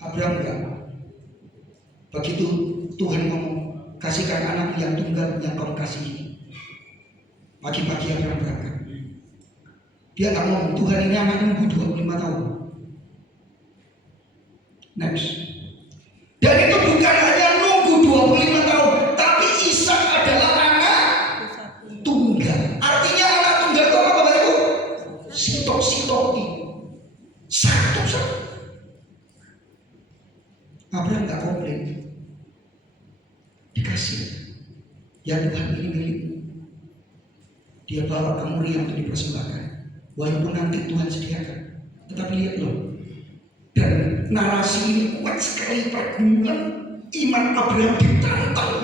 Abraham enggak. Begitu Tuhan ngomong, kasihkan anak yang tunggal yang kau kasihi. Pagi-pagi Abraham berangkat. Dia enggak ngomong, Tuhan ini anak nunggu 25 tahun. Next. Dan itu bukan hanya nunggu 25 tahun, tapi Ishak adalah anak tunggal. Artinya anak tunggal itu apa Bapak Ibu? Sitok-sitoki. Satu-satu. Abraham nggak komplain. Dikasih. Ya Tuhan, ini milikmu. Dia bawa ke Moriah untuk dipersembahkan. Walaupun nanti Tuhan sediakan. Tetapi lihat loh. Dan narasi ini kuat sekali, pergumulan iman Abraham ditantang,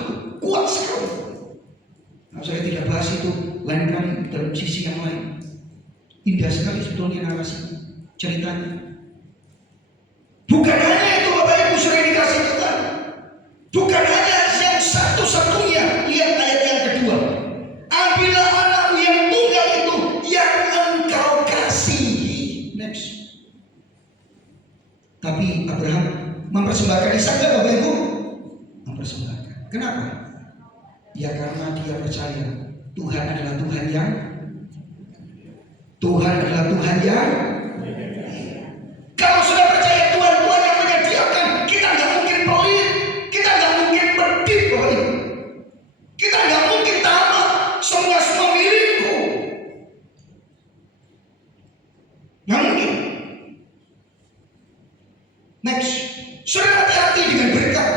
kuat sekali. Nah, saya tidak bahas itu, lain kali dalam sisi yang lain. Indah sekali sebetulnya narasi ceritanya. Bukan hanya itu Bapak Ibu sudah dikasih Tuhan. Bukan hanya yang satu-satunya. Lihat ayat yang kedua. Ambillah anakmu yang tunggal itu yang engkau kasihi. Next. Tapi Abraham mempersembahkan Ishak enggak Bapak Ibu? Mempersembahkan. Kenapa? Ya karena dia percaya Tuhan adalah Tuhan yang kalau sudah percaya Tuhan yang menyediakan, kita nggak mungkin pelit, kita nggak mungkin berdip Bapak Ibu. Kita nggak mungkin tamak, semua milikku. Nggak mungkin. Next, saudara hati-hati dengan berkat.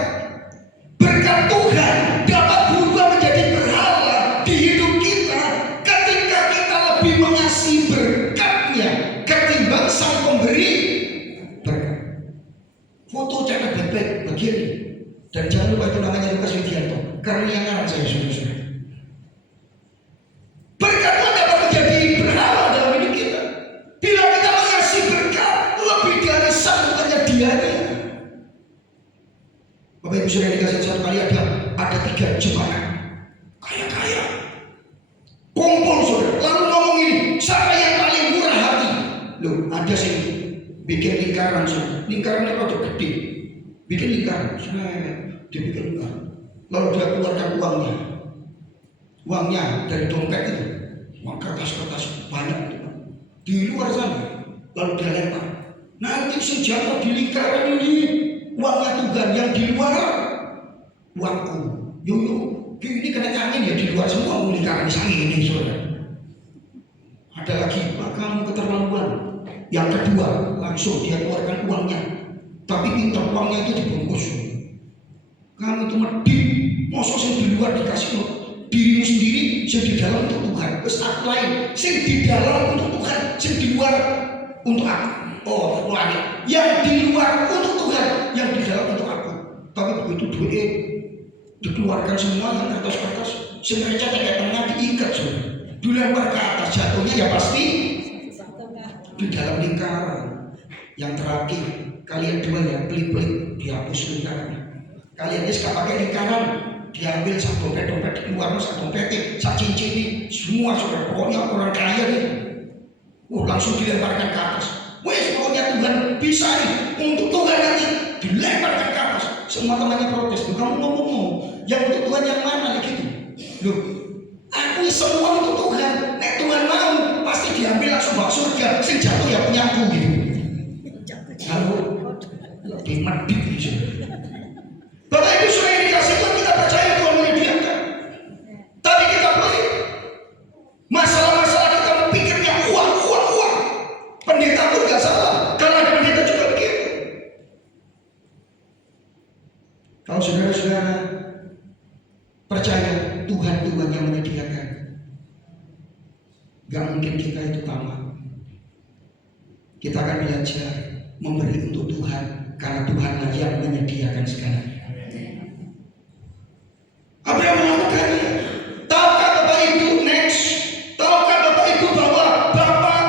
Berkat Tuhan dapat berubah menjadi berhala di hidup kita ketika kita lebih mengasihi berkatnya ketimbang sang pemberi berkat. Foto catat baik-baik bagian ini. Dan jangan lupa itu namanya Lukas Widianto. Karena yang ngarang saya saudara-saudara. Berkat dapat menjadi berhala dalam hidup kita. Bila kita mengasih berkat lebih dari satu penyediaannya. Bapak Ibu sudah dikasih satu kali ada 3 jemaat kaya-kaya kumpul saudara, lalu ngomong ini, siapa yang paling murah hati? Loh, ada sih bikin lingkaran saudara, lingkarannya rada gede, bikin lingkaran, dibikin lingkaran, lalu dia keluarkan uangnya dari dompet itu, uang kertas-kertas banyak itu di luar sana, lalu dia lempar. Nanti sejauh di lingkaran ini uangnya Tuhan, yang di luar uangku. Yo, ini kena angin ya, di luar semua lingkaran angin ini saudara. Ada lagi, kamu keterlaluan. Yang kedua, langsung dia keluarkan uangnya, tapi pintar uangnya itu dibungkus. Kamu itu medit, masa sing di luar dikasih dirimu sendiri, sing di dalam untuk Tuhan. Terus aku lain, sing di dalam untuk Tuhan, sing di luar untuk aku. Oh, lagi. Yang di luar untuk Tuhan, yang di dalam untuk aku. Tapi begitu duit dikeluarkan semua yang kertas-kertas, sengaja kayak tengah diikat sudah. Dilempar ke atas, jatuhnya ya pasti di dalam lingkaran. Yang terakhir, kalian dua ya pelit-pelit dihapus lingkarannya. Kalian ini gak pakai lingkaran, diambil sak dompet dikeluarkan, sak dompet, sak cincin ini, semua sudah. Pokoknya orang kaya nih, langsung dilemparkan ke atas. Wes pokoknya Tuhan bisa nih, untuk Tuhan nanti dilemparkan ke atas. Semua temannya protes, kamu ngomong yang untuk Tuhan yang mana gitu? Loh, aku semua untuk Tuhan. Nek Tuhan mau pasti diambil langsung bawa surga. Sing jatuh ya punya aku gitu. Lalu lebih medit gitu. Bapak Ibu sudah dikasih Tuhan, kita percaya Tuhan menyediakan. Tapi kita pelit. Masalah-masalah kita memikirnya uang. Pendeta pun gak salah, karena ada pendeta juga begitu. Kalau saudara-saudara percaya Tuhan yang menyediakan, gak mungkin kita itu tamak. Kita akan belajar memberi untuk Tuhan, karena Tuhanlah yang menyediakan segalanya. Apa yang melakukannya? Tahukah Bapak Ibu next? Tahukah Bapak Ibu bahwa Bapak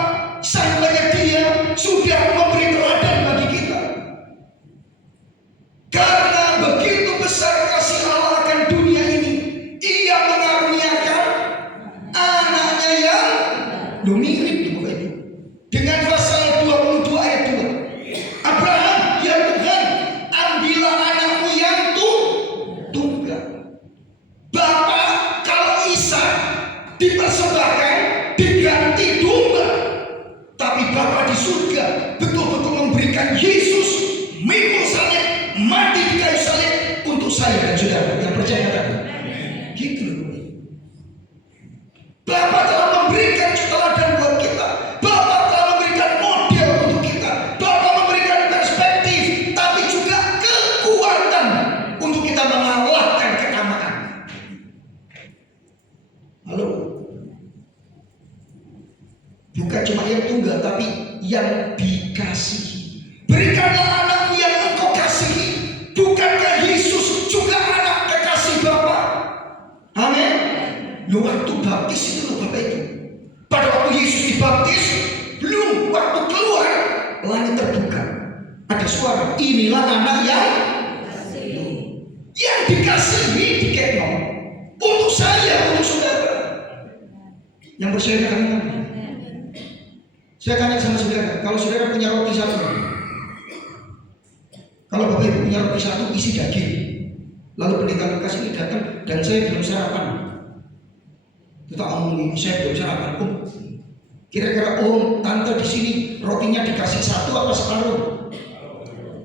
Sang Penyedia sudah memberi teladan bagi kita? Karena begitu besar kasih Allah akan dunia ini, Ia mengaruniakan anaknya yang mirip Bapak Ibu. Dengan pasal 22 ayat 2. Abraham, ya Tuhan, ambillah anakmu yang tunggal. Bapak kalau Ishak dipersembahkan diganti domba, tapi Bapa di surga betul-betul memberikan Yesus mikul salib, mati di kayu salib untuk saya dan saudara yang percaya tadi. Gitu loh. Bapa telah memberikan teladan buat kita. Bapa telah memberikan model untuk kita. Bapa memberikan perspektif, tapi juga kekuatan untuk kita mengalahkan ketamaan. Halo. Bukan cuma yang tunggal, tapi yang dikasihi. Berikanlah anakmu yang engkau kasihi. Bukankah Yesus juga anak kekasih Bapa? Amin. Loh, waktu baptis itu loh Bapak Ibu. Pada waktu Yesus dibaptis, belum waktu keluar, langit terbuka. Ada suara, inilah anak yang dikasihi, diketno. Untuk saya, untuk saudara. Yang percaya kami. Saya tanya sama saudara, kalau saudara punya roti satu, kalau Bapak Ibu punya roti satu isi daging, lalu pendeta Lukas ini datang dan saya belum sarapan, kita omongin saya belum sarapan, kira-kira tante di sini rotinya dikasih satu apa separuh?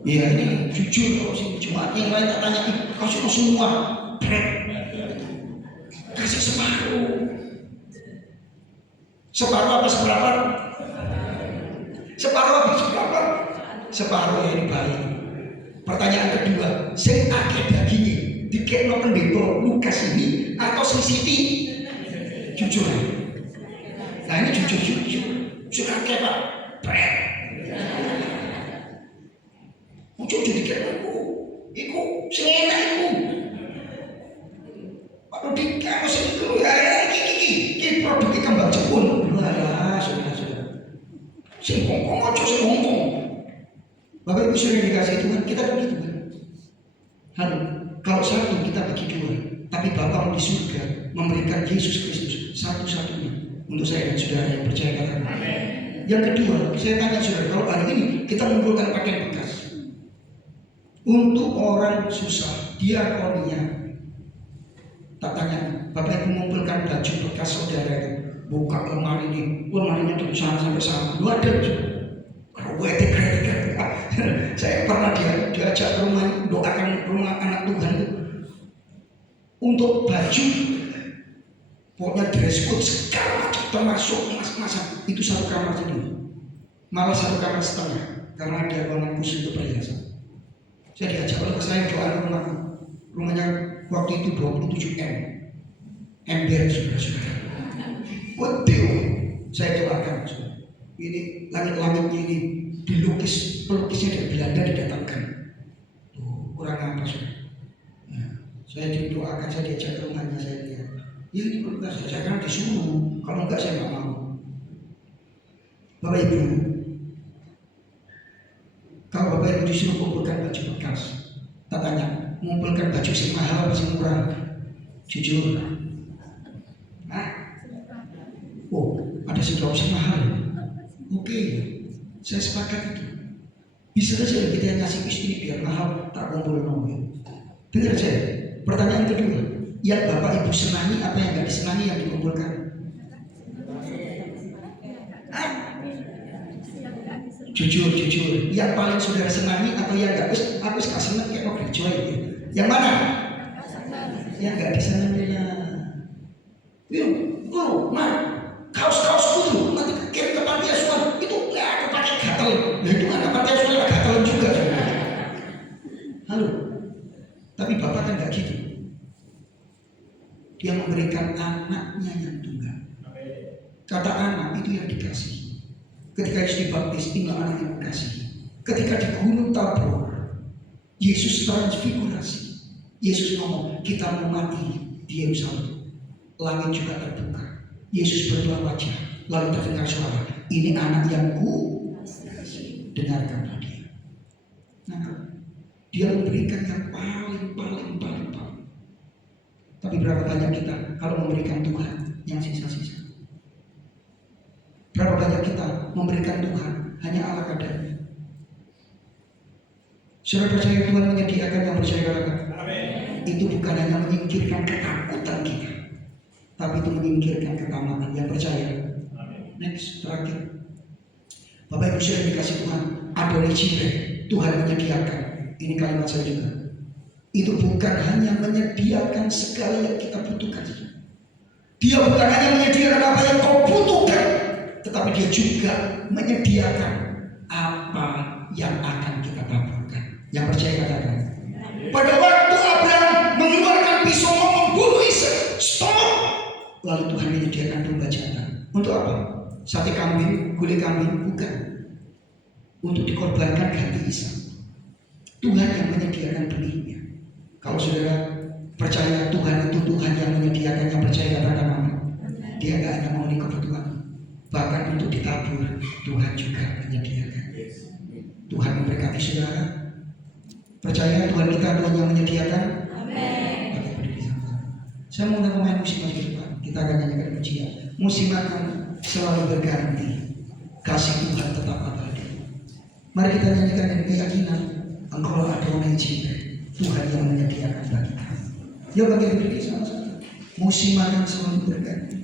Iya, ini jujur kalau sih, cuma yang lain tak tanya, kasih semua, kasih separuh apa seberapa? Separuh habis berapa? Separuh yang baik. Pertanyaan kedua, sing akeh dagingnya dikekno pendeta Lukas ini atau sing Siti? Jujur. Nah ini jujur. Sing akeh Pak. Ojo dikira iku sing enak iku. Pak dikira sing iku ya iki produk kembang Jepun. Walah, saudara-saudara. Sing kongkong ojo sing kongkong. Bapak Ibu sudah dikasih Tuhan, kita kan gitu kan. Halo, kalau satu kita bagi dua, tapi Bapa di surga memberikan Yesus Kristus satu-satunya untuk saya dan saudara yang percaya katakan. Yang kedua, saya tanya saudara, kalau hari ini kita mengumpulkan pakaian bekas untuk orang susah, diakonia, tak tanya, Bapak Ibu mengumpulkan baju bekas saudara itu, buka lemarinya dari sana sampai sana, lu ada saya pernah diajak ke rumah, doakan rumah anak Tuhan itu untuk baju, pokoknya dress code segala macam termasuk mas-masan itu satu kamar sendiri, malah satu kamar setengah karena ada ruangan khusus untuk perhiasan. Saya diajak oleh saya doa rumahnya waktu itu 27 ember saudara-saudara. Betul, saya doakan ini langit-langitnya ini dilukis, pelukisnya dari Belanda didatangkan. Tuh, kurang apa saudara? Nah, saya didoakan, saya diajak ke rumahnya, saya lihat. Ya ini pelukis, saya kan disuruh. Kalau enggak saya nggak mau. Bapak Ibu, kalau Bapak Ibu disuruh kumpulkan baju bekas, tak tanya, mengumpulkan baju sing mahal apa sing murah? Jujur. Hah? Oh, ada sing mahal. Oke. Saya sepakat itu. Bisa saja kita ngasih istri biar mahal tak kumpul nomor. Dengar saya. Pertanyaan kedua, yang Bapak Ibu senangi apa yang nggak disenangi yang dikumpulkan? Jujur. Yang paling saudara senangi atau yang nggak? Aku suka senang kayak mau gereja itu. Yang mana? Yang nggak disenangi ya. Kaos kudu nanti kirim ke panti asuhan itu nggak ada pakai gatel. Nah itu kan panti asuhan gatel juga. Halo, tapi Bapak kan nggak gitu. Dia memberikan anaknya yang tunggal. Kata anak itu yang dikasih. Ketika Yesus dibaptis, inilah anak yang dikasih. Ketika di Gunung Tabor, Yesus transfigurasi. Yesus ngomong, kita mau mati di Yerusalem. Langit juga terbuka. Yesus berdua wajah, lalu terdengar suara, ini anak yang dengarkanlah dia. Nah, dia memberikan yang paling. Tapi berapa banyak kita kalau memberikan Tuhan yang sisa-sisa? Berapa banyak kita memberikan Tuhan hanya ala kadarnya? Saudara percaya Tuhan menyediakan yang percaya katakan. Itu bukan hanya menyingkirkan ketakutan kita, tapi itu menyingkirkan ketamakan yang percaya. Next, terakhir. Bapak Ibu sudah dikasih Tuhan, Adonai Jireh, Tuhan menyediakan. Ini kalimat saya juga. Itu bukan hanya menyediakan segala yang kita butuhkan. Dia bukan hanya menyediakan apa yang kau butuhkan, tetapi dia juga menyediakan apa yang akan kita taburkan. Yang percaya katakan. Pada waktu Abraham mengeluarkan pisau mau membunuh Ishak, stop. Lalu Tuhan menyediakan domba jantan. Untuk apa? Sate kambing, gulai kambing? Bukan. Untuk dikorbankan ganti Ishak. Tuhan yang menyediakan benihnya. Kalau saudara percaya Tuhan itu Tuhan yang menyediakan, yang percaya katakan amin. Dia nggak hanya memenuhi kebutuhan, bahkan untuk ditabur Tuhan juga menyediakan. Tuhan memberkati saudara. Percaya Tuhan kita Tuhan yang menyediakan. Amin. Bagi berdiri sama. Saya mengundang pemain musik maju depan. Kita akan nyanyikan pujian. Musim akan selalu berganti. Kasih Tuhan tetap abadi. Mari kita nyanyikan dengan keyakinan. Engkau Adonai Jireh, Tuhan yang menyediakan bagi kita. Yuk bagi berdiri sama-sama. Musim akan selalu berganti.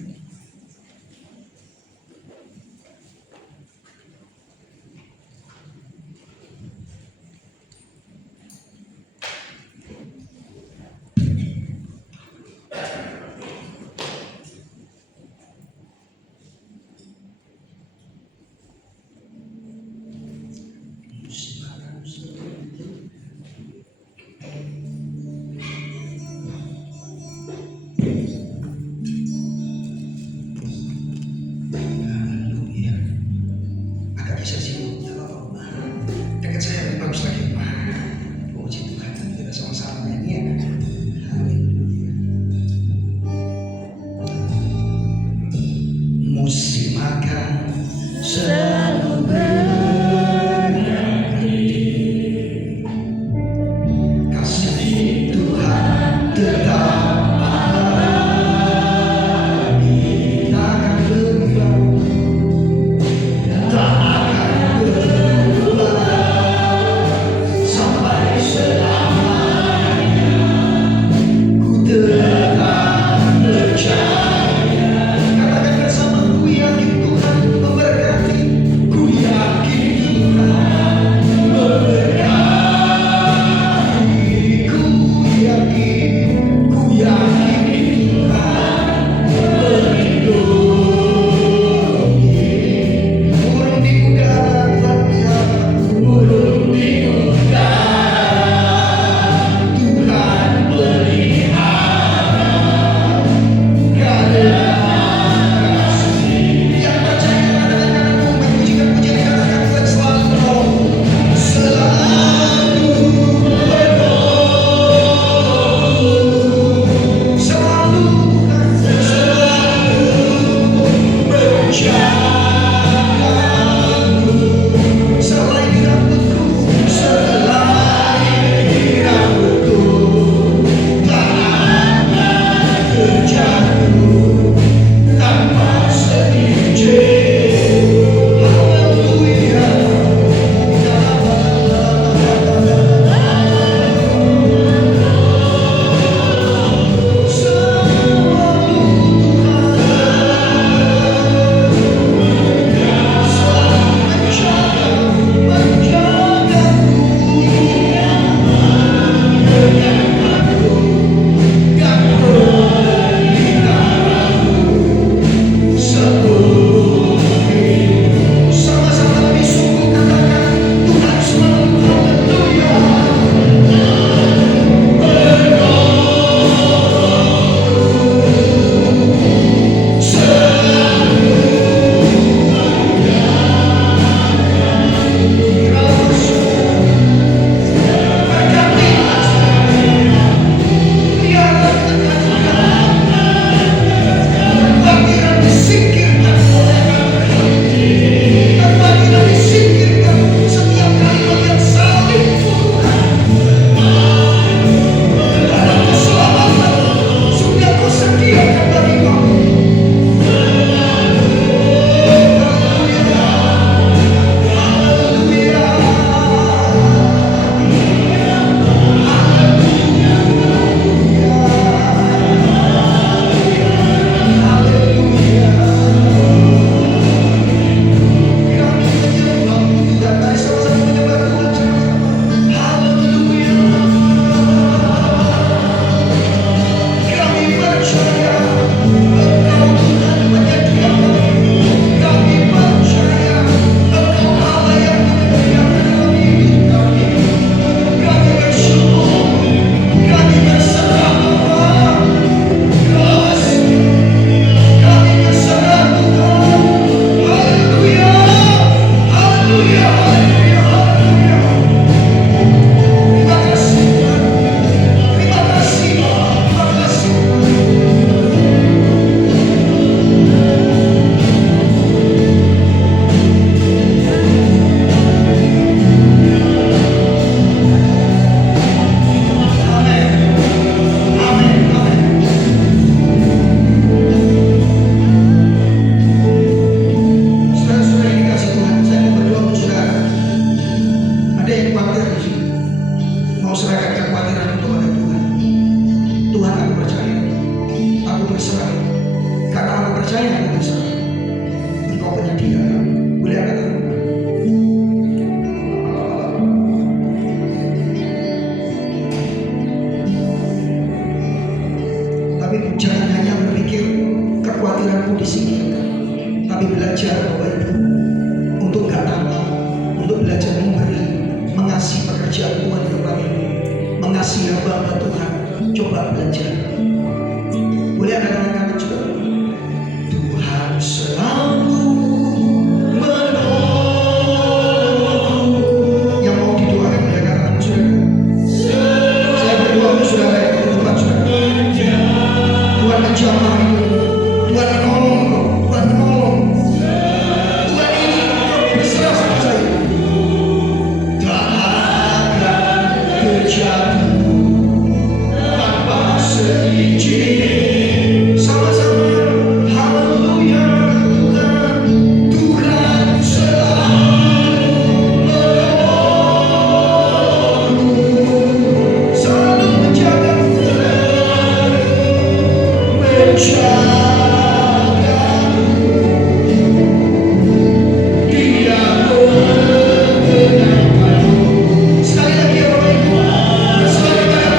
mau serahkan kekhawatiran kepada Tuhan. Tuhan, aku percaya, aku berserah. Karena aku percaya, aku berserah. Engkau penyedia. Boleh kata tapi jangan hanya berpikir kekhawatiranku disingkirkan, tapi belajar Bapak Ibu untuk gak tambah, untuk belajar memberi, mengasihi pekerjaan Tuhan di tempat ini, mengasihi hamba Tuhan. Coba belajar. Boleh ada tangan juga. Tuhan selalu menolong. Yang mau didoakan boleh katakan saudara. Saya berdoa untuk saudara yang berdoa saudara. Tuhan menjamah itu. Tuhan menolong. Tuhan menolong. Tuhan ini berserah sama saya. Tak akan terjadi tanpa seizin. Sama-sama. Haleluya Tuhan. Tuhan selalu menolong. Selalu menjaga sekali lagi ya Bapak Ibu, sekali lagi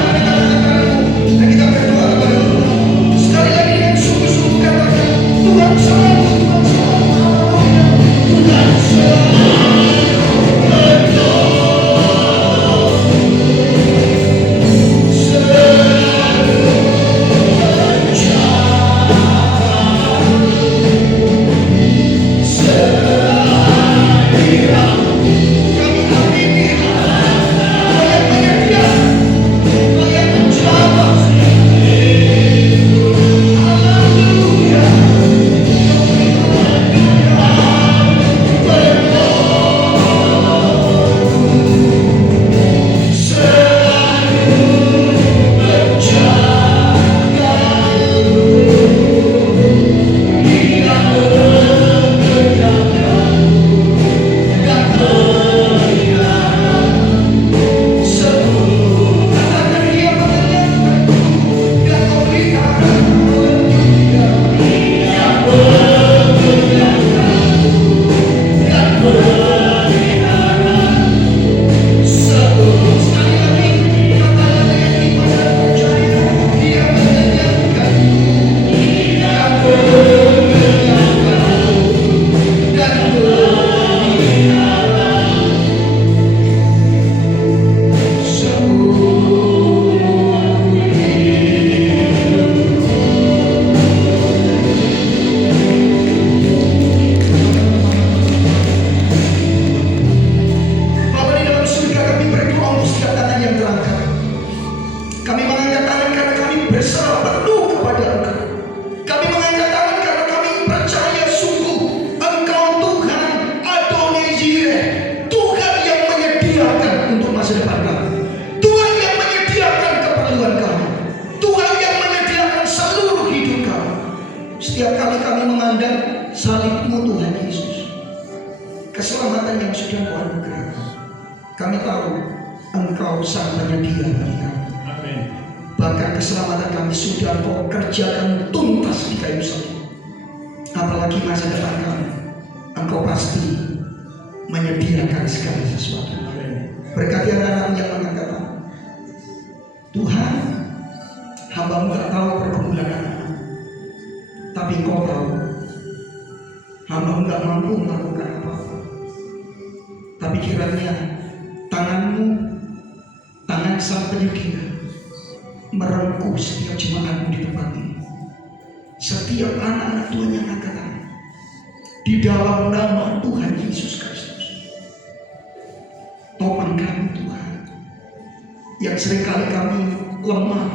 dan kita berdoa kepada Tuhan. Sekali lagi dengan sungguh-sungguh katakan, Tuhan selalu, Tuhan setiap kali kami memandang salib-Mu Tuhan Yesus, keselamatan yang sudah Kau anugerahkan, kami tahu Engkau sang penyedia bagi kami. Bahkan keselamatan kami sudah Kau kerjakan tuntas di kayu salib. Apalagi masa depan kami, Engkau pasti menyediakan segala sesuatu. Berkati anak-anak yang mengatakan, Tuhan, hamba-Mu tak tahu pergumulan anak-anak, tapi Engkau tahu. Hamba-Mu tak mampu melakukan apa-apa, tapi kiranya tangan-Mu, tangan Sang Penyedia, merengkuh setiap jemaat-Mu di tempat ini. Setiap anak-anak Tuhan yang angkat tangan di dalam nama Tuhan Yesus Kristus. Topang kami Tuhan, yang seringkali kami lemah,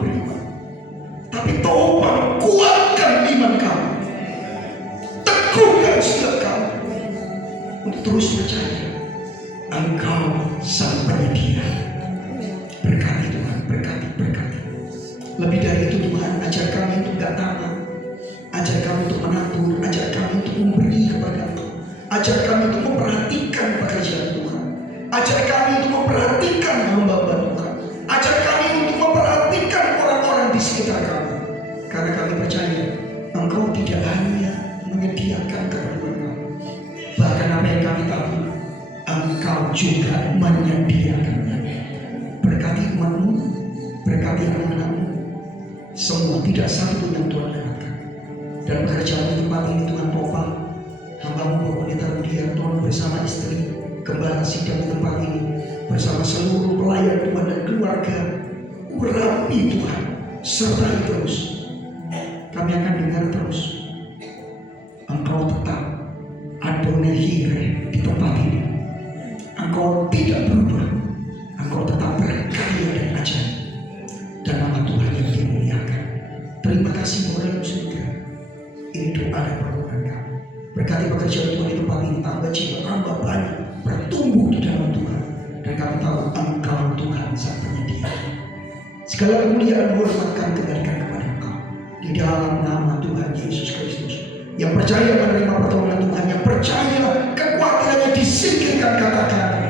beriman, tapi topang kuatkan iman kami, teguhkan sikap kami untuk terus percaya Engkau Sang Penyedia. Berkati Tuhan, berkati. Lebih dari itu Tuhan, ajar kami untuk gak tamak, ajar kami untuk menabur, ajar kami untuk memberi kepada Engkau, ajar kami untuk memperhatikan pekerjaan Tuhan, Ajar kami untuk memperhatikan hamba-hamba Tuhan. Ajar kami untuk memperhatikan orang-orang di sekitar kami. Karena kami percaya Engkau tidak hanya menyediakan keperluan kami, bahkan apa yang kami tahu Engkau juga menyediakannya. Berkati umat-Mu, berkati anak-anak-Mu, semua tidak satu pun yang Tuhan lewatkan. Dan pekerjaan di tempat ini Tuhan topang hamba-Mu Bapak Pendeta Rudianto bersama istri, gembala sidang di tempat ini, bersama seluruh pelayan Tuhan dan keluarga. Urapi Tuhan, sertai terus. Kami akan dengar terus Engkau tetap Adonai Jireh di tempat ini. Engkau tidak berubah. Engkau tetap berkarya dan ajaib, dan nama Tuhan yang dimuliakan. Terima kasih Bapa dalam surga. Ini doa dan permohonan kami. Berkati pekerjaan Tuhan di tempat ini, tambah jiwa, tambah banyak, bertumbuh di dalam Tuhan. Dan kami tahu Engkau Tuhan sang penyedia. Segala kemuliaan hormat kami kembalikan kepada Engkau di dalam nama Tuhan Yesus Kristus. Yang percaya menerima pertolongan Tuhan, yang percaya kekuatannya disingkirkan, katakan